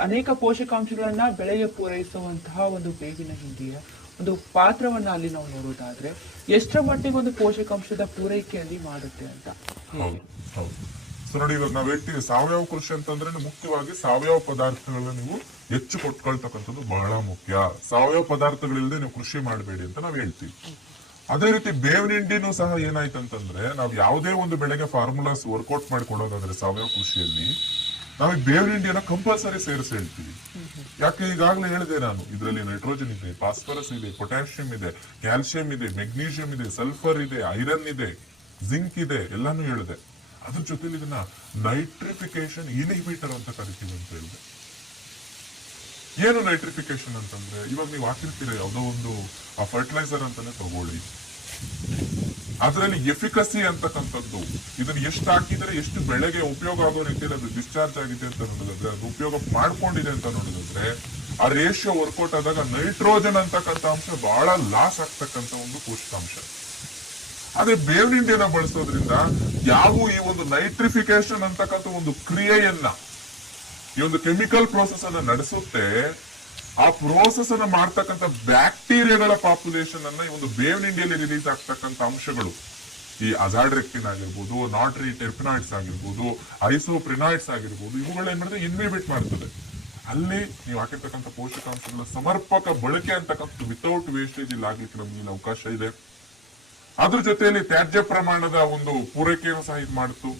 ಅನೇಕ ಪೋಷಕಾಂಶಗಳನ್ನ ಬೆಳೆಗೆ ಪೂರೈಸುವಂತಹ ಒಂದು ಬೇವಿನ ಹಿಂಡಿಯ ಒಂದು ಪಾತ್ರವನ್ನ ಅಲ್ಲಿ ನಾವು ನೋಡೋದಾದ್ರೆ ಎಷ್ಟರ ಮಟ್ಟಿಗೆ ಒಂದು ಪೋಷಕಾಂಶದ ಪೂರೈಕೆಯಲ್ಲಿ ಮಾಡುತ್ತೆ ಅಂತ. ಹೌದು ಹೌದು. ಸೊ ನೋಡಿ, ಇವಾಗ ನಾವ್ ಹೇಳ್ತೀವಿ ಸಾವಯವ ಕೃಷಿ ಅಂತಂದ್ರೆ ಮುಖ್ಯವಾಗಿ ಸಾವಯವ ಪದಾರ್ಥಗಳನ್ನ ನೀವು ಹೆಚ್ಚು ಕೊಟ್ಕೊಳ್ತಕ್ಕಂಥದ್ದು ಬಹಳ ಮುಖ್ಯ. ಸಾವಯವ ಪದಾರ್ಥಗಳಿಲ್ಲದೆ ನೀವು ಕೃಷಿ ಮಾಡಬೇಡಿ ಅಂತ ನಾವ್ ಹೇಳ್ತೀವಿ. ಅದೇ ರೀತಿ ಬೇವಿನ ಹಿಂಡಿನೂ ಸಹ ಏನಾಯ್ತಂತಂದ್ರೆ, ನಾವ್ ಯಾವುದೇ ಒಂದು ಬೆಳೆಗೆ ಫಾರ್ಮುಲಾಸ್ ವರ್ಕೌಟ್ ಮಾಡಿ ಕೊಡೋದಾದ್ರೆ ಸಾವಯವ ಕೃಷಿಯಲ್ಲಿ ನಾವೀಗ ಬೇವಿನ ಹಿಂಡಿಯನ್ನ ಕಂಪಲ್ಸರಿ ಸೇರಿಸಿ ಹೇಳ್ತೀವಿ. ಯಾಕೆ, ಈಗಾಗಲೇ ಹೇಳಿದೆ ನಾನು, ಇದರಲ್ಲಿ ನೈಟ್ರೋಜನ್ ಇದೆ, ಫಾಸ್ಫರಸ್ ಇದೆ, ಪೊಟ್ಯಾಷಿಯಂ ಇದೆ, ಕ್ಯಾಲ್ಸಿಯಂ ಇದೆ, ಮೆಗ್ನೀಷಿಯಂ ಇದೆ, ಸಲ್ಫರ್ ಇದೆ, ಐರನ್ ಇದೆ, ಜಿಂಕ್ ಇದೆ, ಎಲ್ಲಾನು ಹೇಳಿದೆ. ಅದ್ರ ಜೊತೆಲಿ ಇದನ್ನ ನೈಟ್ರಿಫಿಕೇಶನ್ ಇನ್ಹಿಬಿಟರ್ ಅಂತ ಕರಿತೀವಿ ಅಂತ ಹೇಳಿದೆ. ಏನು ನೈಟ್ರಿಫಿಕೇಶನ್ ಅಂತಂದ್ರೆ, ಇವಾಗ ನೀವು ಹಾಕಿರ್ತೀರ ಯಾವುದೋ ಒಂದು ಫರ್ಟಿಲೈಸರ್ ಅಂತಾನೆ ತಗೊಳ್ಳಿ, ಅದರಲ್ಲಿ ಎಫಿಕಸಿ ಅಂತಕ್ಕಂಥದ್ದು, ಇದನ್ನ ಎಷ್ಟು ಹಾಕಿದ್ರೆ ಎಷ್ಟು ಬೆಳೆಗೆ ಉಪಯೋಗ ಆಗೋ ರೀತಿಯಲ್ಲಿ ಅದು ಡಿಸ್ಚಾರ್ಜ್ ಆಗಿದೆ ಅಂತ ನೋಡೋದಾದ್ರೆ, ಅದು ಉಪಯೋಗ ಮಾಡ್ಕೊಂಡಿದೆ ಅಂತ ನೋಡೋದಾದ್ರೆ, ಆ ರೇಷಿಯೋ ವರ್ಕೌಟ್ ಆದಾಗ ನೈಟ್ರೋಜನ್ ಅಂತಕ್ಕಂಥ ಅಂಶ ಬಹಳ ಲಾಸ್ ಆಗ್ತಕ್ಕಂಥ ಒಂದು ಪೋಷಕಾಂಶ. ಅದೇ ಬೇವಿನ ಹಿಂಡಿಯನ್ನ ಬಳಸೋದ್ರಿಂದ ಯಾವ ಈ ಒಂದು ನೈಟ್ರಿಫಿಕೇಶನ್ ಅಂತಕ್ಕಂಥ ಒಂದು ಕ್ರಿಯೆಯನ್ನ, ಈ ಒಂದು ಕೆಮಿಕಲ್ ಪ್ರೋಸೆಸ್ ಅನ್ನ ನಡೆಸುತ್ತೆ, ಆ ಪ್ರೋಸೆಸ್ ಅನ್ನ ಮಾಡ್ತಕ್ಕಂಥ ಬ್ಯಾಕ್ಟೀರಿಯಾಗಳ ಪಾಪ್ಯುಲೇಷನ್ ಅನ್ನ ಈ ಒಂದು ಬೇವಿನ ಹಿಂಡಿಯಲ್ಲಿ ರಿಲೀಸ್ ಆಗ್ತಕ್ಕಂಥ ಅಂಶಗಳು, ಈ ಅಜಾಡ್ರೆಕ್ಟಿನ್ ಆಗಿರ್ಬೋದು, ನಾಟ್ರಿ ಟೆರ್ಪಿನಾಯ್ಡ್ಸ್ ಆಗಿರ್ಬೋದು, ಐಸೋಪ್ರಿನಾಯ್ಡ್ಸ್ ಆಗಿರ್ಬೋದು, ಇವುಗಳು ಏನ್ ಮಾಡಿದ್ರೆ ಇನ್ಹಿಬಿಟ್ ಮಾಡ್ತದೆ. ಅಲ್ಲಿ ನೀವು ಹಾಕಿರ್ತಕ್ಕಂಥ ಪೋಷಕಾಂಶಗಳ ಸಮರ್ಪಕ ಬಳಕೆ ಅಂತಕ್ಕಂಥದ್ದು ವಿತೌಟ್ ವೇಸ್ಟೇಜ್ ಇಲ್ಲಿ ಆಗ್ಲಿಕ್ಕೆ ನಮ್ಗೆ ಅವಕಾಶ ಇದೆ. ಅದ್ರ ಜೊತೆಯಲ್ಲಿ ತ್ಯಾಜ್ಯ ಪ್ರಮಾಣದ ಒಂದು ಪೂರೈಕೆಯನ್ನು ಸಹ ಇದು ಮಾಡ್ತು.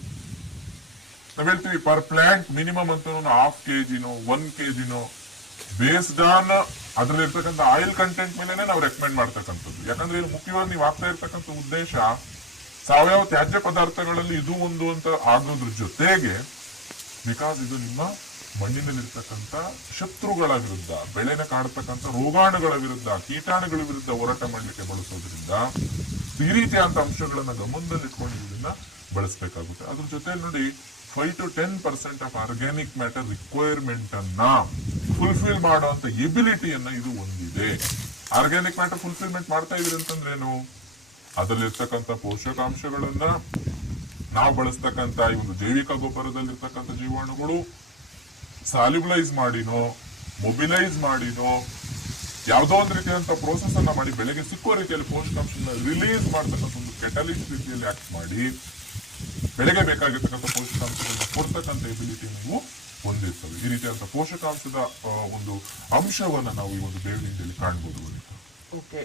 ನಾವ್ ಹೇಳ್ತೀವಿ ಪರ್ ಪ್ಲಾಂಟ್ ಮಿನಿಮಮ್ ಅಂತ 1/2 kg 1 kg ಬೇಸ್ಡ್ ಆನ್ ಅದ್ರಲ್ಲಿ ಇರ್ತಕ್ಕಂಥ ಆಯಿಲ್ ಕಂಟೆಂಟ್ ಮೇಲೆ ನಾವು ರೆಕಮೆಂಡ್ ಮಾಡ್ತಕ್ಕಂಥದ್ದು. ಯಾಕಂದ್ರೆ ಇದು ಮುಖ್ಯವಾಗಿ ನೀವು ಆಗ್ತಾ ಇರ್ತಕ್ಕಂಥ ಉದ್ದೇಶ ಸಾವಯವ ತ್ಯಾಜ್ಯ ಪದಾರ್ಥಗಳಲ್ಲಿ ಇದು ಒಂದು ಅಂತ ಆಗೋದ್ರ ಜೊತೆಗೆ, ಬಿಕಾಸ್ ಇದು ನಿಮ್ಮ ಮಣ್ಣಿನಲ್ಲಿರ್ತಕ್ಕಂಥ ಶತ್ರುಗಳ ವಿರುದ್ಧ, ಬೆಳೆನ ಕಾಡ್ತಕ್ಕಂಥ ರೋಗಾಣುಗಳ ವಿರುದ್ಧ, ಕೀಟಾಣುಗಳ ವಿರುದ್ಧ ಹೋರಾಟ ಮಾಡ್ಲಿಕ್ಕೆ ಬಳಸೋದ್ರಿಂದ ಈ ರೀತಿಯಾದಂತ ಅಂಶಗಳನ್ನ ಗಮನದಲ್ಲಿಟ್ಕೊಂಡು ಇದನ್ನ ಬಳಸಬೇಕಾಗುತ್ತೆ. ಅದ್ರ ಜೊತೆಲಿ ನೋಡಿ 5 to 10% of organic matter requirement ಅನ್ನ ಫುಲ್ಫಿಲ್ ಮಾಡುವಂತ ಎಬಿಲಿಟಿಯನ್ನ ಇದು ಹೊಂದಿದೆ. ಆರ್ಗ್ಯಾನಿಕ್ ಮ್ಯಾಟರ್ ಫುಲ್ಫಿಲ್ಮೆಂಟ್ ಮಾಡ್ತಾ ಇದೀರಿ ಅಂತಂದ್ರೆ ಏನು, ಅದರಲ್ಲಿರ್ತಕ್ಕಂಥ ಪೋಷಕಾಂಶಗಳನ್ನ ನಾವು ಬಳಸ್ತಕ್ಕಂಥ ಈ ಒಂದು ಜೈವಿಕ ಗೊಬ್ಬರದಲ್ಲಿರ್ತಕ್ಕಂಥ ಜೀವಾಣುಗಳು ಸಾಲ್ಯುಬಲೈಸ್ ಮಾಡಿನೋ ಮೊಬಿಲೈಸ್ ಮಾಡಿನೋ ಯಾವುದೋ ಒಂದು ರೀತಿಯಾದಂತ ಪ್ರೋಸೆಸ್ ಅನ್ನ ಮಾಡಿ ಬೆಳೆಗೆ ಸಿಕ್ಕುವ ರೀತಿಯಲ್ಲಿ ಪೋಷಕಾಂಶನ ರಿಲೀಸ್ ಮಾಡ್ತಕ್ಕಂಥ ಒಂದು ಕೆಟಲಿಸ್ಟ್ ರೀತಿಯಲ್ಲಿ ಆಕ್ಟ್ ಮಾಡಿ ಬೆಳೆಗೆ ಬೇಕಾಗಿರ್ತಕ್ಕಂಥ ಪೋಷಕಾಂಶಗಳನ್ನ ಕೊಡ್ತಕ್ಕಂಥ ಎಬಿಲಿಟಿ ನೀವು ಹೊಂದಿರ್ತವೆ. ಈ ರೀತಿಯಾದಂತ ಪೋಷಕಾಂಶದ ಒಂದು ಅಂಶವನ್ನ ನಾವು ಈ ಒಂದು ಬೇವಿನ ಹಿಂಡಿಯಲ್ಲಿ ಕಾಣ್ಬೋದು. ಓಕೆ,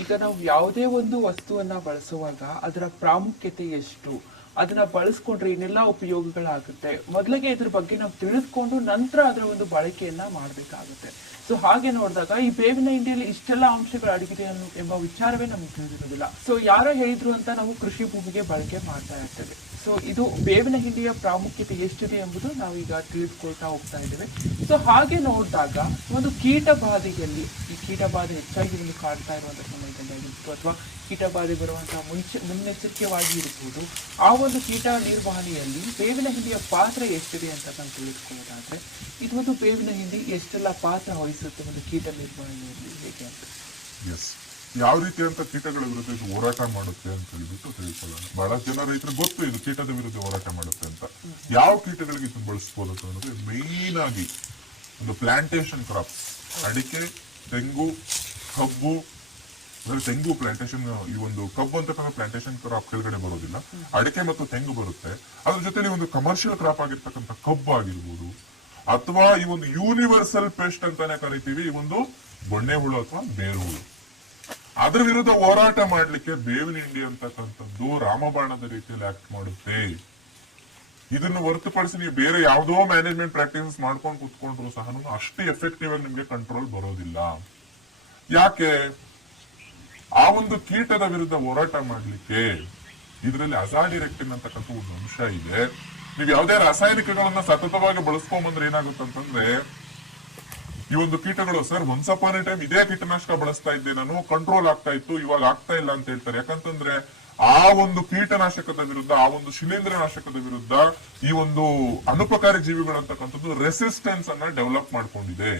ಈಗ ನಾವು ಯಾವುದೇ ಒಂದು ವಸ್ತುವನ್ನ ಬಳಸುವಾಗ ಅದರ ಪ್ರಾಮುಖ್ಯತೆ ಎಷ್ಟು, ಅದನ್ನ ಬಳಸ್ಕೊಂಡ್ರೆ ಏನೆಲ್ಲ ಉಪಯೋಗಗಳಾಗುತ್ತೆ, ಮೊದಲಿಗೆ ಇದ್ರ ಬಗ್ಗೆ ನಾವು ತಿಳಿದುಕೊಂಡು ನಂತರ ಅದರ ಒಂದು ಬಳಕೆಯನ್ನ ಮಾಡಬೇಕಾಗುತ್ತೆ. ಸೊ ಹಾಗೆ ನೋಡಿದಾಗ ಈ ಬೇವಿನ ಹಿಂಡಿಯಲ್ಲಿ ಇಷ್ಟೆಲ್ಲ ಅಂಶಗಳು ಅಡಗಿದೆ ಎಂಬ ವಿಚಾರವೇ ನಮಗೆ ತಿಳಿದಿರೋದಿಲ್ಲ. ಸೊ ಯಾರೋ ಹೇಳಿದ್ರು ಅಂತ ನಾವು ಕೃಷಿ ಭೂಮಿಗೆ ಬಳಕೆ ಮಾಡ್ತಾ ಇರ್ತೇವೆ. ಸೊ ಇದು ಬೇವಿನ ಹಿಂಡಿಯ ಪ್ರಾಮುಖ್ಯತೆ ಎಷ್ಟಿದೆ ಎಂಬುದು ನಾವೀಗ ತಿಳಿದುಕೊಳ್ತಾ ಹೋಗ್ತಾ ಇದ್ದೇವೆ. ಸೊ ಹಾಗೆ ನೋಡಿದಾಗ ಒಂದು ಕೀಟ ಬಾಧೆಯಲ್ಲಿ, ಈ ಕೀಟ ಬಾಧೆ ಹೆಚ್ಚಾಗಿ ಒಂದು ಕಾಡ್ತಾ ಇರುವಂತಹ ಸಮಯದಲ್ಲಿ ಆಗಿರ್ಬೋದು, ಅಥವಾ ಕೀಟ ಬಾಧೆ ಬರುವಂತಹ ಮುನ್ನೆಚ್ಚರಿಕೆವಾಗಿ ಇರ್ಬೋದು, ಆ ಒಂದು ಕೀಟ ನಿರ್ವಹಣೆಯಲ್ಲಿ ಬೇವಿನ ಹಿಂಡಿಯ ಪಾತ್ರ ಎಷ್ಟಿದೆ ಅಂತ ನಾವು ತಿಳಿದುಕೊಳ್ಳೋದಾದ್ರೆ, ಇದು ಒಂದು ಬೇವಿನ ಹಿಂಡಿ ಎಷ್ಟೆಲ್ಲ ಪಾತ್ರ ವಹಿಸುತ್ತೆ ಒಂದು ಕೀಟ ನಿರ್ವಹಣೆಯಲ್ಲಿ, ಹೇಗೆ ಅಂತ. ಎಸ್, ಯಾವ ರೀತಿಯಂತ ಕೀಟಗಳ ವಿರುದ್ಧ ಇದು ಹೋರಾಟ ಮಾಡುತ್ತೆ ಅಂತ ಹೇಳ್ಬಿಟ್ಟು ತಿಳ್ಕೊಳ್ಳೋಣ. ಬಹಳ ಜನ ರೈತರಿಗೆ ಗೊತ್ತು ಇದು ಕೀಟದ ವಿರುದ್ಧ ಹೋರಾಟ ಮಾಡುತ್ತೆ ಅಂತ. ಯಾವ ಕೀಟಗಳಿಗೆ ಇದನ್ನು ಬಳಸ್ಬೋದು ಅಂತ ಹೇಳಿದ್ರೆ, ಮೇನ್ ಆಗಿ ಒಂದು ಪ್ಲಾಂಟೇಶನ್ ಕ್ರಾಪ್ಸ್, ಅಡಿಕೆ, ತೆಂಗು, ಕಬ್ಬು, ಅಂದ್ರೆ ತೆಂಗು ಪ್ಲಾಂಟೇಶನ್, ಈ ಒಂದು ಕಬ್ಬು ಅಂತಕ್ಕಂಥ ಪ್ಲಾಂಟೇಶನ್ ಕ್ರಾಪ್ ಕೆಳಗಡೆ ಬರೋದಿಲ್ಲ, ಅಡಿಕೆ ಮತ್ತು ತೆಂಗು ಬರುತ್ತೆ. ಅದ್ರ ಜೊತೆಲಿ ಒಂದು ಕಮರ್ಷಿಯಲ್ ಕ್ರಾಪ್ ಆಗಿರ್ತಕ್ಕಂಥ ಕಬ್ಬು ಆಗಿರ್ಬೋದು, ಅಥವಾ ಈ ಒಂದು ಯೂನಿವರ್ಸಲ್ ಪೆಸ್ಟ್ ಅಂತಾನೆ ಕರಿತೀವಿ ಈ ಒಂದು ಗೊಣ್ಣೆ ಹುಳು ಅಥವಾ ಬೇರು ಹುಳು. ಅದ್ರ ವಿರುದ್ಧ ಹೋರಾಟ ಮಾಡ್ಲಿಕ್ಕೆ ಬೇವಿನ ಹಿಂಡಿ ಅಂತಕ್ಕಂಥದ್ದು ರಾಮಬಾಣದ ರೀತಿಯಲ್ಲಿ ಆಕ್ಟ್ ಮಾಡುತ್ತೆ. ಇದನ್ನು ಹೊರತುಪಡಿಸಿ ನೀವು ಬೇರೆ ಯಾವುದೋ ಮ್ಯಾನೇಜ್ಮೆಂಟ್ ಪ್ರಾಕ್ಟೀಸಸ್ ಮಾಡ್ಕೊಂಡು ಕುತ್ಕೊಂಡ್ರು ಸಹ ಅಷ್ಟು ಎಫೆಕ್ಟಿವ್ ಆಗಿ ನಿಮ್ಗೆ ಕಂಟ್ರೋಲ್ ಬರೋದಿಲ್ಲ. ಯಾಕೆ? ಆ ಒಂದು ಕೀಟದ ವಿರುದ್ಧ ಹೋರಾಟ ಮಾಡ್ಲಿಕ್ಕೆ ಇದರಲ್ಲಿ ಅಜಾಡಿರೆಕ್ಟಿನ್ ಅಂತಕ್ಕಂಥ ಒಂದು ಅಂಶ ಇದೆ. ನೀವು ಯಾವುದೇ ರಾಸಾಯನಿಕಗಳನ್ನ ಸತತವಾಗಿ ಬಳಸ್ಕೊಂಡ್ಬಂದ್ರೆ ಏನಾಗುತ್ತಂತಂದ್ರೆ, ಈ ಒಂದು ಕೀಟಗಳು sir once upon A time ಇದೇ ಕೀಟನಾಶಕ ಬಳಸ್ತಾ ಇದ್ದೆ ನಾನು, ಕಂಟ್ರೋಲ್ ಆಗ್ತಾ ಇತ್ತು, ಇವಾಗ ಆಗ್ತಾ ಇಲ್ಲ ಅಂತ ಹೇಳ್ತಾರೆ. ಯಾಕಂತಂದ್ರೆ ಆ ಒಂದು ಕೀಟನಾಶಕದ ವಿರುದ್ಧ, ಆ ಒಂದು ಶಿಲೀಂಧ್ರನಾಶಕದ ವಿರುದ್ಧ ಈ ಒಂದು ಅನುಪಕಾರಿ ಜೀವಿಗಳು ಅಂತಕ್ಕಂಥದ್ದು ರೆಸಿಸ್ಟೆನ್ಸ್ ಅನ್ನ ಡೆವಲಪ್ ಮಾಡ್ಕೊಂಡಿದೆ.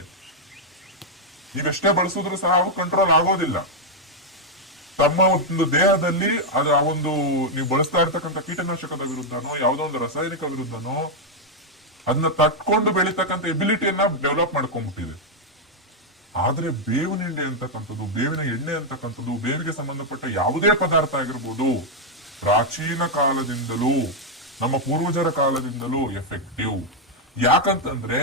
ನೀವೆಷ್ಟೇ ಬಳಸಿದ್ರು ಸಹ ಅವು ಕಂಟ್ರೋಲ್ ಆಗೋದಿಲ್ಲ. ತಮ್ಮ ಒಂದು ದೇಹದಲ್ಲಿ ಅದು ಆ ಒಂದು ನೀವು ಬಳಸ್ತಾ ಇರ್ತಕ್ಕಂಥ ಕೀಟನಾಶಕದ ವಿರುದ್ಧನೋ ಯಾವುದೋ ಒಂದು ರಾಸಾಯನಿಕ ವಿರುದ್ಧನೋ ಅದನ್ನ ತಟ್ಕೊಂಡು ಬೆಳೀತಕ್ಕಂಥ ಎಬಿಲಿಟಿಯನ್ನ ಡೆವಲಪ್ ಮಾಡ್ಕೊಂಡ್ಬಿಟ್ಟಿದೆ. ಆದ್ರೆ ಬೇವಿನ ಹಿಂಡಿ ಅಂತಕ್ಕಂಥದ್ದು, ಬೇವಿನ ಎಣ್ಣೆ ಅಂತಕ್ಕಂಥದ್ದು, ಬೇವಿಗೆ ಸಂಬಂಧಪಟ್ಟ ಯಾವುದೇ ಪದಾರ್ಥ ಆಗಿರ್ಬೋದು, ಪ್ರಾಚೀನ ಕಾಲದಿಂದಲೂ ನಮ್ಮ ಪೂರ್ವಜರ ಕಾಲದಿಂದಲೂ ಎಫೆಕ್ಟಿವ್. ಯಾಕಂತಂದ್ರೆ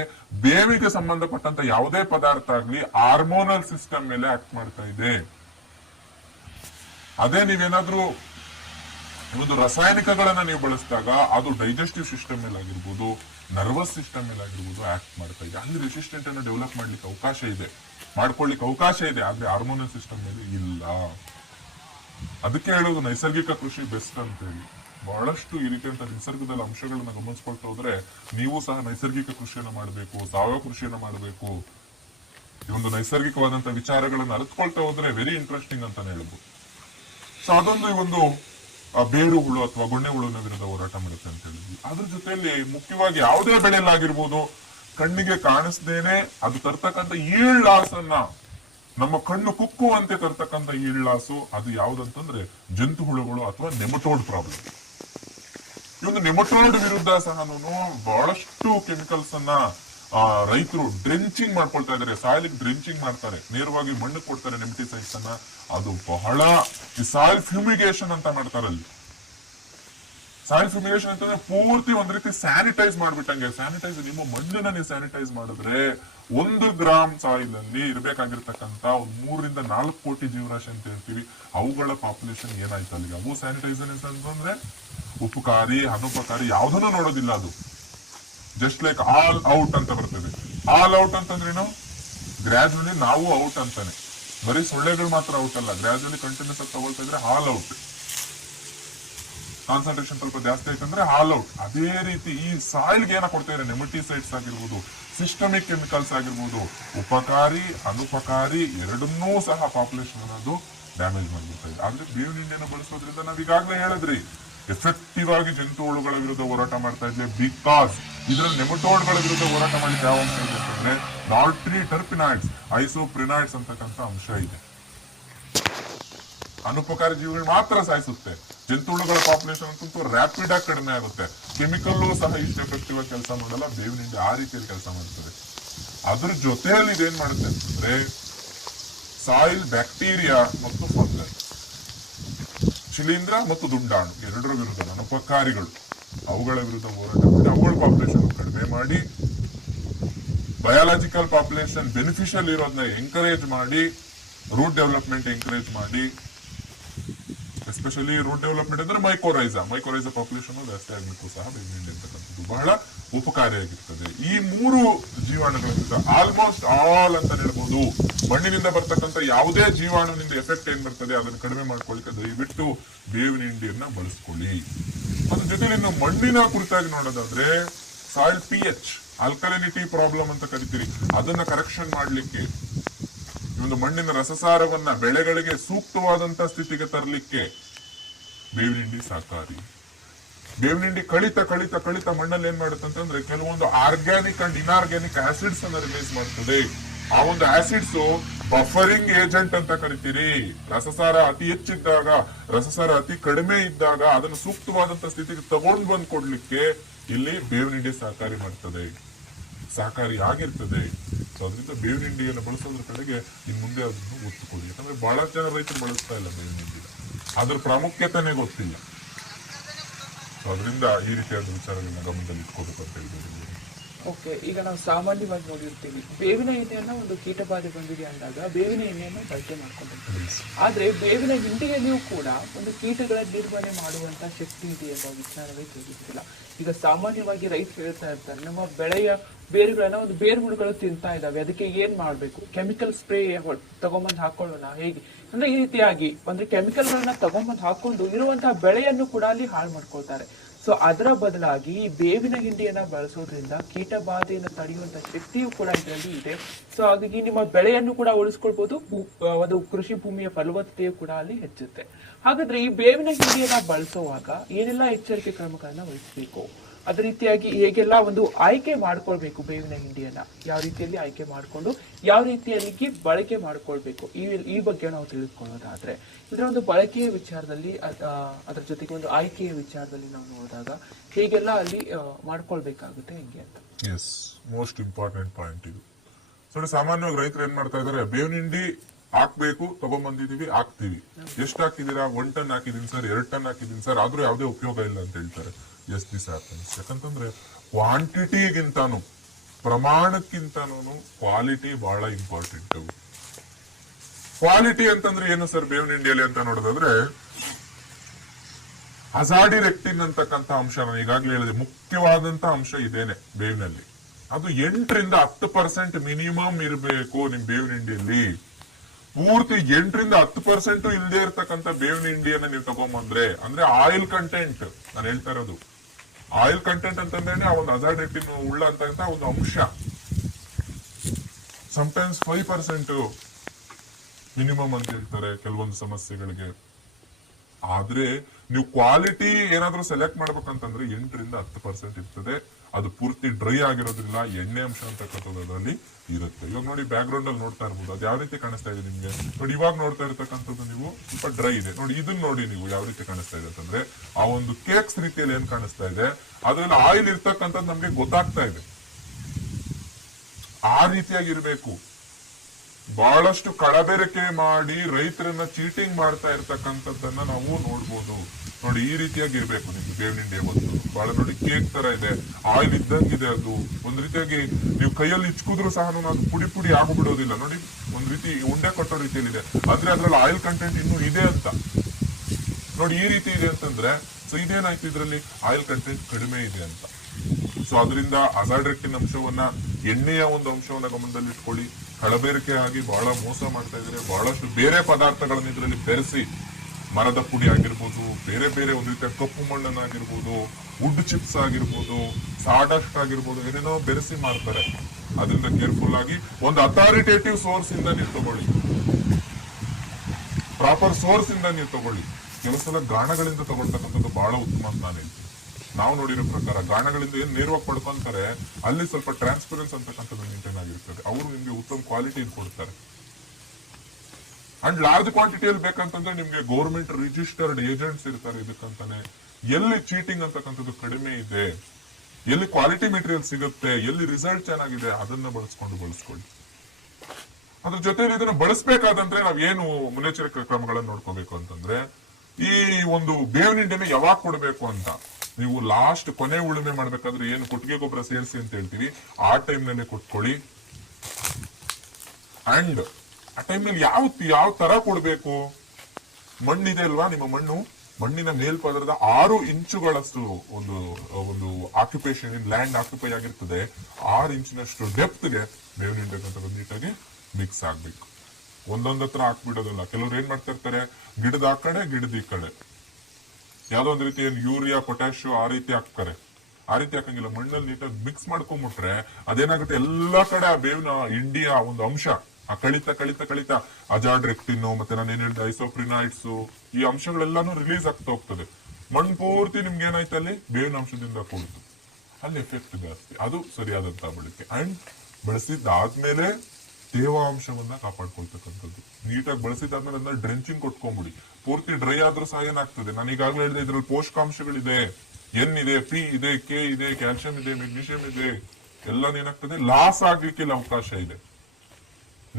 ಬೇವಿಗೆ ಸಂಬಂಧಪಟ್ಟಂತ ಯಾವುದೇ ಪದಾರ್ಥ ಆಗ್ಲಿ ಹಾರ್ಮೋನಲ್ ಸಿಸ್ಟಮ್ ಮೇಲೆ ಆಕ್ಟ್ ಮಾಡ್ತಾ ಇದೆ. ಅದೇ ನೀವೇನಾದ್ರೂ ಒಂದು ರಾಸಾಯನಿಕಗಳನ್ನ ನೀವು ಬಳಸಿದಾಗ ಅದು ಡೈಜೆಸ್ಟಿವ್ ಸಿಸ್ಟಮ್ ಮೇಲೆ ಆಗಿರ್ಬೋದು, ನರ್ವಸ್ ಸಿಸ್ಟಮ್ ಮೇಲೆ ಆಗಿರ್ಬೋದು ಆಕ್ಟ್ ಮಾಡ್ತಾ ಇದೆ. ಅಲ್ಲಿ ರೆಸಿಸ್ಟೆಂಟ್ ಅನ್ನು ಡೆವಲಪ್ ಮಾಡ್ಲಿಕ್ಕೆ ಅವಕಾಶ ಇದೆ, ಮಾಡ್ಕೊಳ್ಳಿಕ್ಕೆ ಅವಕಾಶ ಇದೆ. ಆದ್ರೆ ಹಾರ್ಮೋನಲ್ ಸಿಸ್ಟಮ್ ಮೇಲೆ ಇಲ್ಲ. ಅದಕ್ಕೆ ಹೇಳೋದು ನೈಸರ್ಗಿಕ ಕೃಷಿ ಬೆಸ್ಟ್ ಅಂತ ಹೇಳಿ. ಬಹಳಷ್ಟು ಈ ರೀತಿಯಂತ ನಿಸರ್ಗದಲ್ಲಿ ಅಂಶಗಳನ್ನ ಗಮನಿಸ್ಕೊಳ್ತಾ ಹೋದ್ರೆ ನೀವು ಸಹ ನೈಸರ್ಗಿಕ ಕೃಷಿಯನ್ನ ಮಾಡಬೇಕು, ಸಾವಯವ ಕೃಷಿಯನ್ನ ಮಾಡಬೇಕು. ಈ ಒಂದು ನೈಸರ್ಗಿಕವಾದಂತ ವಿಚಾರಗಳನ್ನ ಅರಿತುಕೊಳ್ತಾ ಹೋದ್ರೆ ವೆರಿ ಇಂಟ್ರೆಸ್ಟಿಂಗ್ ಅಂತಾನೆ ಹೇಳ್ಬೋದು. ಸೊ ಅದೊಂದು ಈ ಒಂದು ಬೇರು ಹುಳು ಅಥವಾ ಗೊಣ್ಣೆ ಹುಳುವಿನ ವಿರುದ್ಧ ಹೋರಾಟ ಮಾಡುತ್ತೆ ಅಂತ ಹೇಳಿದ್ವಿ. ಅದ್ರ ಜೊತೆಯಲ್ಲಿ ಮುಖ್ಯವಾಗಿ ಯಾವುದೇ ಬೆಳೆಯಲ್ಲಾಗಿರ್ಬೋದು, ಕಣ್ಣಿಗೆ ಕಾಣಿಸ್ದೇನೆ ಅದು ತರ್ತಕ್ಕಂಥ ಈಳ್ ಲಾಸ್ ಅನ್ನ, ನಮ್ಮ ಕಣ್ಣು ಕುಕ್ಕುವಂತೆ ತರ್ತಕ್ಕಂಥ ಈಳ್ ಲಾಸು, ಅದು ಯಾವ್ದಂತಂದ್ರೆ ಜಂತು ಹುಳುಗಳು ಅಥವಾ ನೆಮಟೋಡ್ ಪ್ರಾಬ್ಲಮ್. ಈ ಒಂದು ನೆಮಟೋಡ್ ವಿರುದ್ಧ ಸಹ ಬಹಳಷ್ಟು ಕೆಮಿಕಲ್ಸ್ ಅನ್ನ ರೈತರು ಡ್ರೆಂಚಿಂಗ್ ಮಾಡ್ಕೊಳ್ತಾ ಇದಾರೆ. ಸಾಯಿಲ್ ಡ್ರೆಂಚಿಂಗ್ ಮಾಡ್ತಾರೆ, ನೇರವಾಗಿ ಮಣ್ಣು ಕೊಡ್ತಾರೆ ನೆಮಟಿಸೈಡ್ಸ್ ಅನ್ನ. ಅದು ಬಹಳ ಈ ಸಾಯಿಲ್ ಫ್ಯೂಮಿಗೇಷನ್ ಅಂತ ಮಾಡ್ತಾರೆ. ಅಲ್ಲಿ ಸಾಯಿಲ್ ಫ್ಯೂಮಿಗೇಷನ್ ಅಂತಂದ್ರೆ ಪೂರ್ತಿ ಒಂದ್ ರೀತಿ ಸ್ಯಾನಿಟೈಸ್ ಮಾಡ್ಬಿಟ್ಟಂಗೆ. ಸ್ಯಾನಿಟೈಸ್, ನಿಮ್ಮ ಮಣ್ಣನ್ನ ನೀವು ಸ್ಯಾನಿಟೈಸ್ ಮಾಡಿದ್ರೆ 1 ಗ್ರಾಮ್ ಸಾಯಿಲ್ ಅಲ್ಲಿ ಇರ್ಬೇಕಾಗಿರ್ತಕ್ಕಂಥ 3 ರಿಂದ 4 ಕೋಟಿ ಜೀವರಾಶಿ ಅಂತ ಹೇಳ್ತೀವಿ, ಅವುಗಳ ಪಾಪ್ಯುಲೇಷನ್ ಏನಾಯ್ತು ಅಲ್ಲಿಗೆ. ಅವು ಸ್ಯಾನಿಟೈಸರ್ ಅಂತಂದ್ರೆ ಉಪಕಾರಿ ಅನುಪಕಾರಿ ಯಾವ್ದನ್ನು ನೋಡೋದಿಲ್ಲ. ಅದು ಜಸ್ಟ್ ಲೈಕ್ ಆಲ್ ಔಟ್ ಅಂತ ಬರ್ತದೆ. ಆಲ್ ಔಟ್ ಅಂತಂದ್ರೇನು? ಗ್ರಾಜುವಲಿ ನಾವು ಔಟ್ ಅಂತಾನೆ. ಬರೀ ಸೊಳ್ಳೆಗಳು ಮಾತ್ರ ಔಟ್ ಅಲ್ಲ, ಗ್ರಾಜುವಲಿ ಕಂಟಿನ್ಯೂಸ್ ಆಗಿ ತಗೊಳ್ತಾ ಇದ್ರೆ ಹಾಲ್ ಔಟ್. ಕಾನ್ಸಂಟ್ರೇಷನ್ ಸ್ವಲ್ಪ ಜಾಸ್ತಿ ಆಯ್ತಂದ್ರೆ ಹಾಲ್ ಔಟ್. ಅದೇ ರೀತಿ ಈ ಸಾಯಿಲ್ಗೆ ಏನ ಕೊಡ್ತಾ ಇದ್ದಾರೆ, ನೆಮಟಿಸೈಡ್ಸ್ ಆಗಿರ್ಬೋದು, ಸಿಸ್ಟಮಿಕ್ ಕೆಮಿಕಲ್ಸ್ ಆಗಿರ್ಬೋದು, ಉಪಕಾರಿ ಅನುಪಕಾರಿ ಎರಡನ್ನೂ ಸಹ ಪಾಪ್ಯುಲೇಷನ್ ಅನ್ನೋದು ಡ್ಯಾಮೇಜ್ ಮಾಡ್ಬಿಡ್ತಾ ಇದೆ. ಆದ್ರೆ ಬೇವಿನ ಹಿಂಡಿಯನ್ನು ಬಳಸೋದ್ರಿಂದ ನಾವ್ ಈಗಾಗಲೇ ಹೇಳಿದ್ರಿ, ಎಫೆಕ್ಟಿವ್ ಆಗಿ ಜಂತು ಹುಳುಗಳ ವಿರುದ್ಧ ಹೋರಾಟ ಮಾಡ್ತಾ ಇದ್ವಿ. ಬಿಕಾಸ್ ಇದ್ರಲ್ಲಿ ನೆಮಟೋಡ್ಗಳ ವಿರುದ್ಧ ಹೋರಾಟ ಮಾಡ್ಲಿಕ್ಕೆ ಯಾವ ಅಂಶ ಇದೆ ಅಂತಂದ್ರೆ ನಾಲ್ಟ್ರಿ ಟರ್ಪಿನಾಯ್ಡ್ಸ್, ಐಸೋಪ್ರಿನಾಯ್ಡ್ಸ್ ಅಂತಕ್ಕಂಥ ಅಂಶ ಇದೆ. ಅನುಪಕಾರಿ ಜೀವಿಗಳು ಮಾತ್ರ ಸಾಯಿಸುತ್ತೆ. ಜಂತುಹುಳುಗಳ ಪಾಪ್ಯುಲೇಷನ್ ಅಂತೂ ರ್ಯಾಪಿಡ್ ಆಗಿ ಕಡಿಮೆ ಆಗುತ್ತೆ. ಕೆಮಿಕಲ್ಲು ಸಹ ಇಷ್ಟು ಎಫೆಕ್ಟಿವ್ ಆಗಿ ಕೆಲಸ ಮಾಡಲ್ಲ, ಬೇವಿನ ಹಿಂಡಿ ಆ ರೀತಿಯಲ್ಲಿ ಕೆಲಸ ಮಾಡ್ತದೆ. ಅದ್ರ ಜೊತೆಯಲ್ಲಿ ಇದೇನ್ ಮಾಡುತ್ತೆ ಅಂತಂದ್ರೆ ಸಾಯಿಲ್ ಬ್ಯಾಕ್ಟೀರಿಯಾ ಮತ್ತು ಫಂಗಸ್, ಶಿಲೀಂಧ್ರ ಮತ್ತು ದುಂಡಾಣು ಎರಡರ ವಿರುದ್ಧ ಅನುಪಕಾರಿಗಳು, ಅವುಗಳ ವಿರುದ್ಧ ಹೋರಾಟ ಮಾಡಿ ಅವುಗಳ ಪಾಪ್ಯುಲೇಷನ್ ಕಡಿಮೆ ಮಾಡಿ ಬಯಾಲಜಿಕಲ್ ಪಾಪ್ಯುಲೇಷನ್ ಬೆನಿಫಿಷಿಯಲ್ ಇರೋದನ್ನ ಎಂಕರೇಜ್ ಮಾಡಿ, ರೂಟ್ ಡೆವಲಪ್ಮೆಂಟ್ ಎಂಕರೇಜ್ ಮಾಡಿ, ಎಸ್ಪೆಷಲಿ ರೂಟ್ ಡೆವಲಪ್ಮೆಂಟ್ ಅಂದ್ರೆ ಮೈಕೋರೈಸಾ ಪಾಪ್ಯುಲೇಷನ್ ಜಾಸ್ತಿ ಆಗ್ಲಿಕ್ಕೂ ಸಹ ಬೇವಿನ ಹಿಂಡಿ ಅಂತಕ್ಕಂಥದ್ದು ಬಹಳ ಉಪಕಾರಿಯಾಗಿರ್ತದೆ. ಈ 3 ಜೀವಾಣುಗಳಿಂದ ಆಲ್ಮೋಸ್ಟ್ ಆಲ್ ಅಂತ ಹೇಳ್ಬೋದು, ಮಣ್ಣಿನಿಂದ ಬರ್ತಕ್ಕಂಥ ಯಾವುದೇ ಜೀವಾಣುವಿನಿಂದ ಎಫೆಕ್ಟ್ ಏನ್ ಬರ್ತದೆ ಅದನ್ನು ಕಡಿಮೆ ಮಾಡ್ಕೊಳ್ಳಿಕ್ಕೆ ದಯವಿಟ್ಟು ಬೇವಿನ ಹಿಂಡಿಯನ್ನ ಬಳಸ್ಕೊಳ್ಳಿ. ಅದ್ರ ಜೊತೆಲಿ ಇನ್ನು ಮಣ್ಣಿನ ಕುರಿತಾಗಿ ನೋಡೋದಾದ್ರೆ ಸಾಯಿಲ್ pH, ಆಲ್ಕಲಿನಿಟಿ ಪ್ರಾಬ್ಲಮ್ ಅಂತ ಕರಿತೀರಿ, ಅದನ್ನ ಕರೆಕ್ಷನ್ ಮಾಡ್ಲಿಕ್ಕೆ, ಈ ಒಂದು ಮಣ್ಣಿನ ರಸಸಾರವನ್ನ ಬೆಳೆಗಳಿಗೆ ಸೂಕ್ತವಾದಂತ ಸ್ಥಿತಿಗೆ ತರಲಿಕ್ಕೆ ಬೇವಿನ ಹಿಂಡಿ ಸಹಕಾರಿ. ಬೇವಿನ ಹಿಂಡಿ ಕಳಿತ ಮಣ್ಣಲ್ಲಿ ಏನ್ ಮಾಡುತ್ತೆ ಅಂತಂದ್ರೆ ಕೆಲವೊಂದು ಆರ್ಗ್ಯಾನಿಕ್ ಅಂಡ್ ಇನ್ಆರ್ಗ್ಯಾನಿಕ್ ಆಸಿಡ್ಸ್ ಅನ್ನ ರಿಲೀಸ್ ಮಾಡ್ತದೆ. ಆ ಒಂದು ಆಸಿಡ್ಸ್ ಬಫರಿಂಗ್ ಏಜೆಂಟ್ ಅಂತ ಕರಿತೀರಿ. ರಸಸಾರ ಅತಿ ಹೆಚ್ಚಿದ್ದಾಗ, ರಸಸಾರ ಅತಿ ಕಡಿಮೆ ಇದ್ದಾಗ ಅದನ್ನು ಸೂಕ್ತವಾದಂತ ಸ್ಥಿತಿಗೆ ತಗೊಂಡು ಬಂದ್ ಕೊಡ್ಲಿಕ್ಕೆ ಇಲ್ಲಿ ಬೇವಿನ ಹಿಂಡಿ ಸಹಕಾರಿ ಆಗಿರ್ತದೆ. ಸೊ ಅದರಿಂದ ಬೇವಿನ ಹಿಂಡಿಯನ್ನು ಬಳಸೋದ್ರ ಕಡೆಗೆ ಇನ್ ಮುಂದೆ ಅದನ್ನು ಒತ್ತು ಕೊಡಿ. ಯಾಕಂದ್ರೆ ಬಹಳ ಜನ ರೈತರು ಬಳಸ್ತಾ ಇಲ್ಲ ಬೇವಿನ ಹಿಂಡಿನ, ಅದ್ರ ಪ್ರಾಮುಖ್ಯತೆನೇ ಗೊತ್ತಿಲ್ಲ. ಸೊ ಅದರಿಂದ ಈ ರೀತಿಯಾದ ವಿಚಾರಗಳನ್ನ ಗಮನದಲ್ಲಿ ಇಟ್ಕೋಬೇಕು ಅಂತ ಹೇಳ್ಬೋದು. ಓಕೆ, ಈಗ ನಾವು ಸಾಮಾನ್ಯವಾಗಿ ನೋಡಿರ್ತೀವಿ ಬೇವಿನ ಎಣ್ಣೆಯನ್ನ ಒಂದು ಕೀಟಬಾಧೆ ಬಂದಿದೆ ಅಂದಾಗ ಬೇವಿನ ಎಣ್ಣೆಯನ್ನು ಬಳಕೆ ಮಾಡ್ಕೊಂಡಿರ್ತೀವಿ. ಆದ್ರೆ ಬೇವಿನ ಹಿಂಡಿಯಲ್ಲಿಯೂ ಕೂಡ ಒಂದು ಕೀಟಗಳ ನಿರ್ವಹಣೆ ಮಾಡುವಂತ ಶಕ್ತಿ ಇದೆ ಎಂಬ ವಿಚಾರವೇ ತಿಳಿದಿಲ್ಲ. ಈಗ ಸಾಮಾನ್ಯವಾಗಿ ರೈತರು ಹೇಳ್ತಾ ಇರ್ತಾರೆ, ನಮ್ಮ ಬೆಳೆಯ ಬೇರುಗಳನ್ನ ಒಂದು ಬೇರುಹುಳುಗಳು ತಿಂತಾ ಇದಾವೆ, ಅದಕ್ಕೆ ಏನ್ ಮಾಡ್ಬೇಕು, ಕೆಮಿಕಲ್ ಸ್ಪ್ರೇ ತಗೊಂಬಂದು ಹಾಕೊಳ್ಳೋಣ ಹೇಗೆ ಅಂದ್ರೆ ಈ ರೀತಿಯಾಗಿ ಅಂದ್ರೆ ಕೆಮಿಕಲ್ ಗಳನ್ನ ತಗೊಂಬಂದು ಹಾಕೊಂಡು ಇರುವಂತಹ ಬೆಳೆಯನ್ನು ಕೂಡ ಅಲ್ಲಿ ಹಾಳು ಮಾಡ್ಕೊಳ್ತಾರೆ. ಸೊ ಅದರ ಬದಲಾಗಿ ಈ ಬೇವಿನ ಹಿಂಡಿಯನ್ನ ಬಳಸೋದ್ರಿಂದ ಕೀಟಬಾಧೆಯನ್ನು ತಡೆಯುವಂತ ಶಕ್ತಿಯು ಕೂಡ ಇದರಲ್ಲಿ ಇದೆ. ಸೊ ಹಾಗಾಗಿ ನಿಮ್ಮ ಬೆಳೆಯನ್ನು ಕೂಡ ಉಳಿಸ್ಕೊಳ್ಬಹುದು, ಒಂದು ಕೃಷಿ ಭೂಮಿಯ ಫಲವತ್ತತೆಯು ಕೂಡ ಅಲ್ಲಿ ಹೆಚ್ಚುತ್ತೆ. ಹಾಗಾದ್ರೆ ಈ ಬೇವಿನ ಹಿಂಡಿಯನ್ನ ಬಳಸುವಾಗ ಏನೆಲ್ಲ ಎಚ್ಚರಿಕೆ ಕ್ರಮಗಳನ್ನ ವಹಿಸಬೇಕು, ಅದೇ ರೀತಿಯಾಗಿ ಹೇಗೆಲ್ಲ ಒಂದು ಆಯ್ಕೆ ಮಾಡ್ಕೊಳ್ಬೇಕು, ಬೇವಿನ ಹಿಂಡಿಯನ್ನ ಯಾವ ರೀತಿಯಲ್ಲಿ ಆಯ್ಕೆ ಮಾಡ್ಕೊಂಡು ಯಾವ ರೀತಿಯಲ್ಲಿ ಬಳಕೆ ಮಾಡ್ಕೊಳ್ಬೇಕು, ಈ ಬಗ್ಗೆ ನಾವು ತಿಳಿದುಕೊಳ್ಳೋದಾದ್ರೆ ಇದರ ಒಂದು ಬಳಕೆಯ ವಿಚಾರದಲ್ಲಿ ಅದರ ಜೊತೆಗೆ ಒಂದು ಆಯ್ಕೆಯ ವಿಚಾರದಲ್ಲಿ ನಾವು ನೋಡಿದಾಗ ಹೇಗೆಲ್ಲ ಅಲ್ಲಿ ಮಾಡ್ಕೊಳ್ಬೇಕಾಗುತ್ತೆ ಹೆಂಗೆ ಅಂತ. ಎಸ್, ಮೋಸ್ಟ್ ಇಂಪಾರ್ಟೆಂಟ್ ಪಾಯಿಂಟ್ ಇದು. ಸೊ ಸಾಮಾನ್ಯವಾಗಿ ರೈತರು ಏನ್ ಮಾಡ್ತಾ ಇದಾರೆ, ಬೇವಿನ ಹಿಂಡಿ ಹಾಕ್ಬೇಕು, ತಗೊಂಡ್ಬಂದಿದೀವಿ, ಹಾಕ್ತಿವಿ. ಎಷ್ಟು ಹಾಕಿದೀರಾ? 1 ಟನ್ ಹಾಕಿದೀನಿ ಸರ್, 2 ಟನ್ ಹಾಕಿದೀನಿ ಸರ್, ಆದ್ರೂ ಯಾವುದೇ ಉಪಯೋಗ ಇಲ್ಲ ಅಂತ ಹೇಳ್ತಾರೆ. Yes, this happens. ಯಾಕಂತಂದ್ರೆ ಕ್ವಾಂಟಿಟಿಗಿಂತಾನು ಪ್ರಮಾಣಕ್ಕಿಂತಾನು ಕ್ವಾಲಿಟಿ ಬಹಳ ಇಂಪಾರ್ಟೆಂಟ್. ಕ್ವಾಲಿಟಿ ಅಂತಂದ್ರೆ ಏನು ಸರ್ ಬೇವಿನ ಹಿಂಡಿಯಲ್ಲಿ ಅಂತ ನೋಡೋದಾದ್ರೆ, ಅಜಾಡಿರೆಕ್ಟಿನ್ ಅಂತಕ್ಕಂಥ ಅಂಶ ನಾನು ಈಗಾಗಲೇ ಹೇಳಿದೆ, ಮುಖ್ಯವಾದಂತ ಅಂಶ ಇದೇನೆ ಬೇವಿನಲ್ಲಿ. ಅದು 8ರಿಂದ 10% ಮಿನಿಮಮ್ ಇರಬೇಕು ನಿಮ್ ಬೇವಿನ ಹಿಂಡಿಯಲ್ಲಿ. ಪೂರ್ತಿ 8ರಿಂದ 10% ಇಲ್ಲದೆ ಇರತಕ್ಕಂಥ ಬೇವಿನ ಹಿಂಡಿಯನ್ನ ನೀವು ತಗೊಂಬಂದ್ರೆ, ಅಂದ್ರೆ ಆಯಿಲ್ ಕಂಟೆಂಟ್ ನಾನು ಹೇಳ್ತಾ ಇರೋದು, ಆಯಿಲ್ ಕಂಟೆಂಟ್ ಅಂತಂದ್ರೆ ಆ ಒಂದು ಅಜಾಡಿರೆಕ್ಟಿನ್ ಉಳ್ಳ ಅಂತ ಒಂದು ಅಂಶ. ಸಮಟೈಮ್ಸ್ 5% ಮಿನಿಮಮ್ ಅಂತ ಹೇಳ್ತಾರೆ ಕೆಲವೊಂದು ಸಮಸ್ಯೆಗಳಿಗೆ. ಆದ್ರೆ ನೀವು ಕ್ವಾಲಿಟಿ ಏನಾದ್ರೂ ಸೆಲೆಕ್ಟ್ ಮಾಡ್ಬೇಕಂತಂದ್ರೆ 8ರಿಂದ 10% ಇರ್ತದೆ. ಅದು ಪೂರ್ತಿ ಡ್ರೈ ಆಗಿರೋದ್ರಿಂದ ಎಣ್ಣೆ ಅಂಶ ಅಂತಕ್ಕಂಥದ್ದು ಅದರಲ್ಲಿ ಇರುತ್ತೆ. ಇವಾಗ ನೋಡಿ ಬ್ಯಾಕ್ ಗ್ರೌಂಡ್ ಅಲ್ಲಿ ನೋಡ್ತಾ ಇರ್ಬೋದು, ಅದು ಯಾವ ರೀತಿ ಕಾಣಿಸ್ತಾ ಇದೆ ನಿಮ್ಗೆ ನೋಡಿ. ಇವಾಗ ನೋಡ್ತಾ ಇರತಕ್ಕಂಥದ್ದು ನೀವು ಸ್ವಲ್ಪ ಡ್ರೈ ಇದೆ ನೋಡಿ, ಇದನ್ನ ನೋಡಿ ನೀವು ಯಾವ ರೀತಿ ಕಾಣಿಸ್ತಾ ಇದೆ ಅಂತಂದ್ರೆ, ಆ ಒಂದು ಕೇಕ್ಸ್ ರೀತಿಯಲ್ಲಿ ಏನ್ ಕಾಣಿಸ್ತಾ ಇದೆ ಅದ್ರಲ್ಲಿ ಆಯಿಲ್ ಇರ್ತಕ್ಕಂಥದ್ದು ನಮ್ಗೆ ಗೊತ್ತಾಗ್ತಾ ಇದೆ. ಆ ರೀತಿಯಾಗಿ ಇರ್ಬೇಕು. ಬಹಳಷ್ಟು ಕಳಬೆರಕೆ ಮಾಡಿ ರೈತರನ್ನ ಚೀಟಿಂಗ್ ಮಾಡ್ತಾ ಇರ್ತಕ್ಕಂಥದ್ದನ್ನ ನಾವು ನೋಡ್ಬೋದು. ನೋಡಿ ಈ ರೀತಿಯಾಗಿ ಇರ್ಬೇಕು ನಿಮ್ಗೆ ಬೇವಿನ ಹಿಂಡಿ ಒಂದು ಬಹಳ ನೋಡಿ ಕೇಕ್ ತರ ಇದೆ, ಆಯಿಲ್ ಇದ್ದಂಗಿದೆ. ಅದು ಒಂದ್ ರೀತಿಯಾಗಿ ನೀವು ಕೈಯಲ್ಲಿ ಇಚ್ಕುದ್ರು ಸಹ ಅದು ಪುಡಿ ಪುಡಿ ಆಗ್ಬಿಡೋದಿಲ್ಲ ನೋಡಿ, ಒಂದ್ ರೀತಿ ಉಂಡೆ ಕೊಟ್ಟೋ ರೀತಿಯಲ್ಲಿ ಇದೆ. ಆದ್ರೆ ಅದ್ರಲ್ಲಿ ಆಯಿಲ್ ಕಂಟೆಂಟ್ ಇನ್ನೂ ಇದೆ ಅಂತ ನೋಡಿ, ಈ ರೀತಿ ಇದೆ ಅಂತಂದ್ರೆ ಸೊ ಇದೇನಾಯ್ತು, ಇದ್ರಲ್ಲಿ ಆಯಿಲ್ ಕಂಟೆಂಟ್ ಕಡಿಮೆ ಇದೆ ಅಂತ. ಸೊ ಅದರಿಂದ ಅಜಾಡಿರೆಕ್ಟಿನ್ ಅಂಶವನ್ನ, ಎಣ್ಣೆಯ ಒಂದು ಅಂಶವನ್ನ ಗಮನದಲ್ಲಿ ಇಟ್ಕೊಳ್ಳಿ. ಕಳಬೇರಿಕೆ ಆಗಿ ಬಹಳ ಮೋಸ ಮಾಡ್ತಾ ಇದ್ರೆ, ಬಹಳಷ್ಟು ಬೇರೆ ಪದಾರ್ಥಗಳನ್ನ ಇದರಲ್ಲಿ ಬೆರೆಸಿ, ಮರದ ಪುಡಿ ಆಗಿರ್ಬೋದು, ಬೇರೆ ಬೇರೆ ಒಂದು ರೀತಿಯ ಕಪ್ಪು ಮಣ್ಣನ್ನಾಗಿರ್ಬೋದು, ವುಡ್ ಚಿಪ್ಸ್ ಆಗಿರ್ಬೋದು, ಸಾಡಸ್ಟ್ ಆಗಿರ್ಬೋದು, ಏನೇನೋ ಬೆರೆಸಿ ಮಾಡ್ತಾರೆ. ಅದರಿಂದ ಕೇರ್ಫುಲ್ ಆಗಿ ಒಂದು ಅಥಾರಿಟೇಟಿವ್ ಸೋರ್ಸ್ ಇಂದ ನೀವು ತಗೊಳ್ಳಿ, ಪ್ರಾಪರ್ ಸೋರ್ಸ್ ಇಂದ ನೀವು ತಗೊಳ್ಳಿ. ಕೆಲವು ಸಲ ಗಾಣಗಳಿಂದ ತಗೊಳ್ತಕ್ಕಂಥದ್ದು ಬಹಳ ಉತ್ತಮ ಅಂತ ನಾನು ಹೇಳ್ತೀನಿ. ನಾವು ನೋಡಿರೋ ಪ್ರಕಾರ ಗಾಣಗಳಿಂದ ಏನ್ ನೇರವಾಗಿ ಪಡ್ಕೊಂತಾರೆ, ಅಲ್ಲಿ ಸ್ವಲ್ಪ ಟ್ರಾನ್ಸ್ಪರೆನ್ಸ್ ಅಂತಕ್ಕಂಥದ್ದು ಮೇಂಟೈನ್ ಆಗಿರ್ತದೆ. ಅವರು ನಿಮ್ಗೆ ಉತ್ತಮ ಕ್ವಾಲಿಟಿ ಕೊಡ್ತಾರೆ. ಅಂಡ್ ಲಾರ್ಜ್ ಕ್ವಾಂಟಿಟಿಯಲ್ಲಿ ಬೇಕಂತಂದ್ರೆ ನಿಮ್ಗೆ ಗೌರ್ಮೆಂಟ್ ರಿಜಿಸ್ಟರ್ಡ್ ಏಜೆಂಟ್ಸ್ ಇರ್ತಾರೆ ಇದಕ್ಕಂತಾನೆ. ಎಲ್ಲಿ ಚೀಟಿಂಗ್ ಅಂತಕ್ಕಂಥದ್ದು ಕಡಿಮೆ ಇದೆ, ಎಲ್ಲಿ ಕ್ವಾಲಿಟಿ ಮೆಟೀರಿಯಲ್ ಸಿಗುತ್ತೆ, ಎಲ್ಲಿ ರಿಸಲ್ಟ್ ಚೆನ್ನಾಗಿದೆ, ಅದನ್ನ ಬಳಸ್ಕೊಳ್ಳಿ. ಅದ್ರ ಜೊತೆಲಿ ಇದನ್ನ ಬಳಸಬೇಕಾದಂದ್ರೆ ನಾವ್ ಏನು ಮುನ್ನೆಚ್ಚರಿಕೆ ಕ್ರಮಗಳನ್ನ ನೋಡ್ಕೋಬೇಕು ಅಂತಂದ್ರೆ, ಈ ಒಂದು ಬೇವಿನ ಹಿಂಡಿನ ಯಾವಾಗ ಕೊಡ್ಬೇಕು ಅಂತ, ನೀವು ಲಾಸ್ಟ್ ಕೊನೆ ಉಳುಮೆ ಮಾಡ್ಬೇಕಾದ್ರೆ ಏನು ಕೊಟ್ಟಿಗೆ ಗೊಬ್ಬರ ಸೇರಿಸಿ ಅಂತ ಹೇಳ್ತೀವಿ, ಆ ಟೈಮ್ ನಲ್ಲಿ ಕೊಟ್ಕೊಳ್ಳಿ. ಅಂಡ್ ಆ ಟೈಮ್ ನಲ್ಲಿ ಯಾವ ತರ ಕೊಡ್ಬೇಕು, ಮಣ್ಣಿದೆ ಅಲ್ವಾ ನಿಮ್ಮ ಮಣ್ಣಿನ ಮೇಲ್ಪದರದ 6 ಇಂಚುಗಳಷ್ಟು ಒಂದು ಆಕ್ಯುಪೇಷನ್ ಲ್ಯಾಂಡ್ ಆಕ್ಯುಪೈ ಆಗಿರ್ತದೆ. 6 ಇಂಚಿನಷ್ಟು ಡೆಪ್ತ್ಗೆ ಬೇವಿನ ಹಿಂಡಿ ಅಂತ ನೀಟಾಗಿ ಮಿಕ್ಸ್ ಆಗ್ಬೇಕು. ಒಂದೊಂದ್ ಹತ್ರ ಹಾಕ್ಬಿಡೋದಿಲ್ಲ. ಕೆಲವ್ರು ಏನ್ ಮಾಡ್ತಾ ಇರ್ತಾರೆ, ಗಿಡದ ಆ ಕಡೆ ಗಿಡದ ಈ ಕಡೆ ಯಾವ್ದೋ ಒಂದ್ ರೀತಿ ಯೂರಿಯಾ ಪೊಟ್ಯಾಶಿಯಂ ಆ ರೀತಿ ಹಾಕ್ತಾರೆ. ಆ ರೀತಿ ಹಾಕಂಗಿಲ್ಲ. ಮಣ್ಣಲ್ಲಿ ನೀಟಾಗಿ ಮಿಕ್ಸ್ ಮಾಡ್ಕೊಂಡ್ಬಿಟ್ರೆ ಅದೇನಾಗುತ್ತೆ, ಎಲ್ಲಾ ಕಡೆ ಆ ಬೇವಿನ ಹಿಂಡಿಯ ಒಂದು ಅಂಶ ಆ ಕಳಿತ ಅಜಾಡಿರೆಕ್ಟಿನ್ ಮತ್ತೆ ನಾನು ಏನ್ ಹೇಳಿದೆ ಐಸೋಪ್ರಿನಾಯ್ಡ್ಸ್, ಈ ಅಂಶಗಳೆಲ್ಲಾನು ರಿಲೀಸ್ ಆಗ್ತಾ ಹೋಗ್ತದೆ. ಮಣ್ಣು ಪೂರ್ತಿ ನಿಮ್ಗೆ ಏನಾಯ್ತು, ಅಲ್ಲಿ ಬೇವಿನ ಅಂಶದಿಂದ ಕೂಡಿತು, ಅಲ್ಲಿ ಎಫೆಕ್ಟ್ ಜಾಸ್ತಿ. ಅದು ಸರಿಯಾದಂತ ಬಳಕೆ. ಅಂಡ್ ಬಳಸಿದ್ದಾದ್ಮೇಲೆ ತೇವಾಂಶವನ್ನ ಕಾಪಾಡ್ಕೊಳ್ತಕ್ಕಂಥದ್ದು. ನೀಟಾಗಿ ಬಳಸಿದಾದ್ಮೇಲೆ ಅದನ್ನ ಡ್ರೆಂಚಿಂಗ್ ಕೊಟ್ಕೊಂಡ್ಬಿಡಿ. ಪೂರ್ತಿ ಡ್ರೈ ಆದ್ರೂ ಸಹ ಏನಾಗ್ತದೆ, ನಾನು ಈಗಾಗಲೇ ಹೇಳಿದೆ, ಇದ್ರಲ್ಲಿ ಪೋಷಕಾಂಶಗಳಿದೆ, ಎನ್ ಇದೆ, ಪಿ ಇದೆ, ಕೆ ಇದೆ, ಕ್ಯಾಲ್ಸಿಯಂ ಇದೆ, ಮೆಗ್ನೀಷಿಯಂ ಇದೆ, ಎಲ್ಲ ಏನಾಗ್ತದೆ ಲಾಸ್ ಆಗ್ಲಿಕ್ಕೆ ಇಲ್ಲಿ ಅವಕಾಶ ಇದೆ.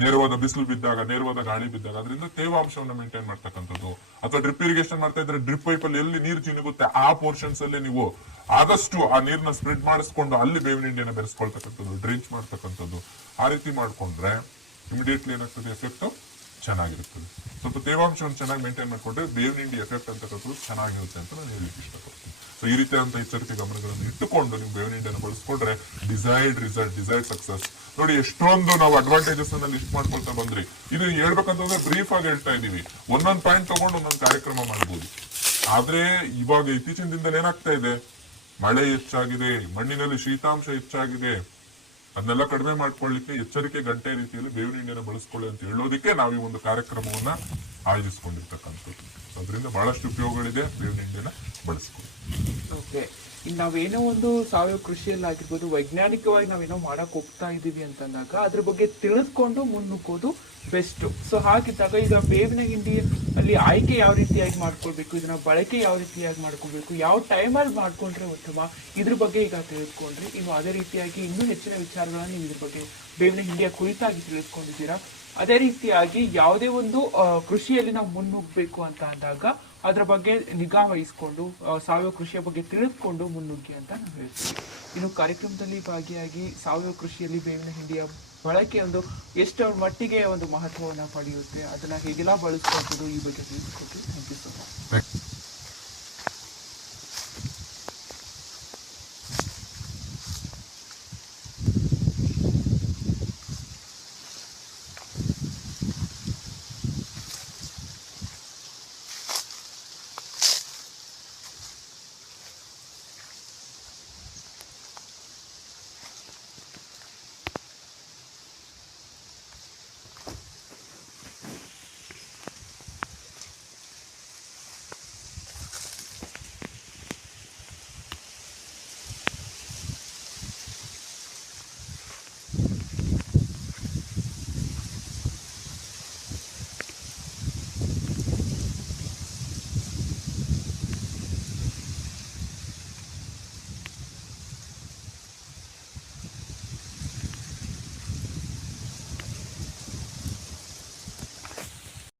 ನೇರವಾದ ಬಿಸಿಲು ಬಿದ್ದಾಗ, ನೇರವಾದ ಗಾಳಿ ಬಿದ್ದಾಗ ಅದರಿಂದ ತೇವಾಂಶವನ್ನು ಮೇಂಟೈನ್ ಮಾಡ್ತಕ್ಕಂಥದ್ದು. ಅಥವಾ ಡ್ರಿಪ್ ಇರಿಗೇಷನ್ ಮಾಡ್ತಾ ಇದ್ರೆ ಡ್ರಿಪ್ ಪೈಪ್ ಅಲ್ಲಿ ಎಲ್ಲಿ ನೀರು ಚಿನುಗುತ್ತೆ ಆ ಪೋರ್ಷನ್ಸ್ ಅಲ್ಲಿ ನೀವು ಆದಷ್ಟು ಆ ನೀರ್ನ ಸ್ಪ್ರೆಡ್ ಮಾಡಿಸ್ಕೊಂಡು ಅಲ್ಲಿ ಬೇವಿನ ಹಿಂಡಿಯನ್ನ ಬೆರೆಸ್ಕೊಳ್ತಕ್ಕಂಥದ್ದು, ಡ್ರಿಂಚ್ ಮಾಡ್ತಕ್ಕಂಥದ್ದು. ಆ ರೀತಿ ಮಾಡ್ಕೊಂಡ್ರೆ ಇಮಿಡಿಯೇಟ್ಲಿ ಏನಾಗ್ತದೆ, ಎಫೆಕ್ಟ್ ಚೆನ್ನಾಗಿರುತ್ತದೆ. ಸ್ವಲ್ಪ ತೇವಾಂಶವನ್ನು ಚೆನ್ನಾಗಿ ಮೇಂಟೈನ್ ಮಾಡ್ಕೊಂಡ್ರೆ ಬೇವಿನ ಹಿಂಡಿ ಎಫೆಕ್ಟ್ ಅಂತಕ್ಕಂಥದ್ದು ಚೆನ್ನಾಗಿರುತ್ತೆ ಅಂತ ನಾನು ಹೇಳಲಿಕ್ಕೆ ಇಷ್ಟಪಡ್ತೀನಿ. ಸೊ ಈ ರೀತಿಯಾದಂತಹ ಎಚ್ಚರಿಕೆ ಗಮನಗಳನ್ನು ಇಟ್ಟುಕೊಂಡು ನೀವು ಬೇವಿನ ಹಿಂಡಿಯನ್ನು ಬಳಸ್ಕೊಂಡ್ರೆ ಡಿಸೈರ್ಡ್ ರಿಸಲ್ಟ್, ಡಿಸೈರ್ಡ್ ಸಕ್ಸಸ್. ನೋಡಿ ಎಷ್ಟೊಂದು ನಾವು ಅಡ್ವಾಂಟೇಜಸ್ ಅನ್ನ ಲಿಸ್ಟ್ ಮಾಡ್ಕೊಳ್ತಾ ಬಂದ್ರಿ. ಇದು ಹೇಳ್ಬೇಕಂತಂದ್ರೆ ಬ್ರೀಫ್ ಆಗಿ ಹೇಳ್ತಾ ಇದೀವಿ, ಒಂದೊಂದು ಪಾಯಿಂಟ್ ತಗೊಂಡು ಒಂದೊಂದು ಕಾರ್ಯಕ್ರಮ ಮಾಡ್ಬೋದು. ಆದ್ರೆ ಇವಾಗ ಇತ್ತೀಚಿನ ದಿನದಲ್ಲಿ ಏನಾಗ್ತಾ ಇದೆ, ಮಳೆ ಹೆಚ್ಚಾಗಿದೆ, ಮಣ್ಣಿನಲ್ಲಿ ಶೀತಾಂಶ ಹೆಚ್ಚಾಗಿದೆ, ಅದನ್ನೆಲ್ಲ ಕಡಿಮೆ ಮಾಡ್ಕೊಳ್ಳಿಕ್ಕೆ ಎಚ್ಚರಿಕೆ ಗಂಟೆ ರೀತಿಯಲ್ಲಿ ಬೇವಿನ ಹಿಂಡಿಯನ್ನು ಬಳಸ್ಕೊಳ್ಳಿ ಅಂತ ಹೇಳೋದಕ್ಕೆ ನಾವು ಈ ಒಂದು ಕಾರ್ಯಕ್ರಮವನ್ನ ಆಯೋಜಿಸ್ಕೊಂಡಿರ್ತಕ್ಕಂಥದ್ದು. ಅದರಿಂದ ಬಹಳಷ್ಟು ಉಪಯೋಗಗಳಿದೆ, ಬೇವಿನ ಹಿಂಡಿಯನ್ನ ಬಳಸ್ಕೊಳ್ಳಿ. ಓಕೆ, ಇನ್ನು ನಾವೇನೋ ಒಂದು ಸಾವಯವ ಕೃಷಿಯಲ್ಲಿ ಆಗಿರ್ಬೋದು, ವೈಜ್ಞಾನಿಕವಾಗಿ ನಾವೇನೋ ಮಾಡಕ್ ಹೋಗ್ತಾ ಇದೀವಿ ಅಂತಂದಾಗ ಅದ್ರ ಬಗ್ಗೆ ತಿಳಿದುಕೊಂಡು ಮುನ್ನುಗ್ಗೋದು ಬೆಸ್ಟ್. ಸೊ ಹಾಗಿದ್ದಾಗ ಈಗ ಬೇವಿನ ಹಿಂಡಿ ಅಲ್ಲಿ ಆಯ್ಕೆ ಯಾವ ರೀತಿಯಾಗಿ ಮಾಡ್ಕೊಳ್ಬೇಕು, ಇದನ್ನ ಬಳಕೆ ಯಾವ ರೀತಿಯಾಗಿ ಮಾಡ್ಕೊಳ್ಬೇಕು, ಯಾವ ಟೈಮಲ್ಲಿ ಮಾಡ್ಕೊಂಡ್ರೆ ಉತ್ತಮ, ಇದ್ರ ಬಗ್ಗೆ ಈಗ ತಿಳಿದುಕೊಂಡ್ರಿ. ಇನ್ನು ಅದೇ ರೀತಿಯಾಗಿ ಇನ್ನೂ ಹೆಚ್ಚಿನ ವಿಚಾರಗಳನ್ನ ನೀವು ಇದ್ರ ಬಗ್ಗೆ ಬೇವಿನ ಹಿಂಡಿಯ ಕುರಿತಾಗಿ ತಿಳಿದುಕೊಂಡಿದ್ದೀರಾ. ಅದೇ ರೀತಿಯಾಗಿ ಯಾವುದೇ ಒಂದು ಕೃಷಿಯಲ್ಲಿ ನಾವು ಮುನ್ನುಗ್ಗಬೇಕು ಅಂತ ಅಂದಾಗ ಅದ್ರ ಬಗ್ಗೆ ನಿಗಾ ವಹಿಸ್ಕೊಂಡು ಸಾವಯವ ಕೃಷಿಯ ಬಗ್ಗೆ ತಿಳಿದುಕೊಂಡು ಮುನ್ನುಗ್ಗಿ ಅಂತ ನಾವು ಹೇಳ್ತೀವಿ. ಇನ್ನು ಕಾರ್ಯಕ್ರಮದಲ್ಲಿ ಭಾಗಿಯಾಗಿ ಸಾವಯವ ಕೃಷಿಯಲ್ಲಿ ಬೇವಿನ ಹಿಂಡಿಯ ಬಳಕೆ ಒಂದು ಎಷ್ಟರ ಮಟ್ಟಿಗೆ ಒಂದು ಮಹತ್ವವನ್ನು ಪಡೆಯುತ್ತೆ, ಅದನ್ನ ಹೇಗೆಲ್ಲ ಬಳಸ್ಕೊಳ್ಬೋದು ಈ ಬಗ್ಗೆ ತಿಳಿಸ್ಕೊಟ್ಟು ಥ್ಯಾಂಕ್ ಯು ಸೊ ಮಚ್.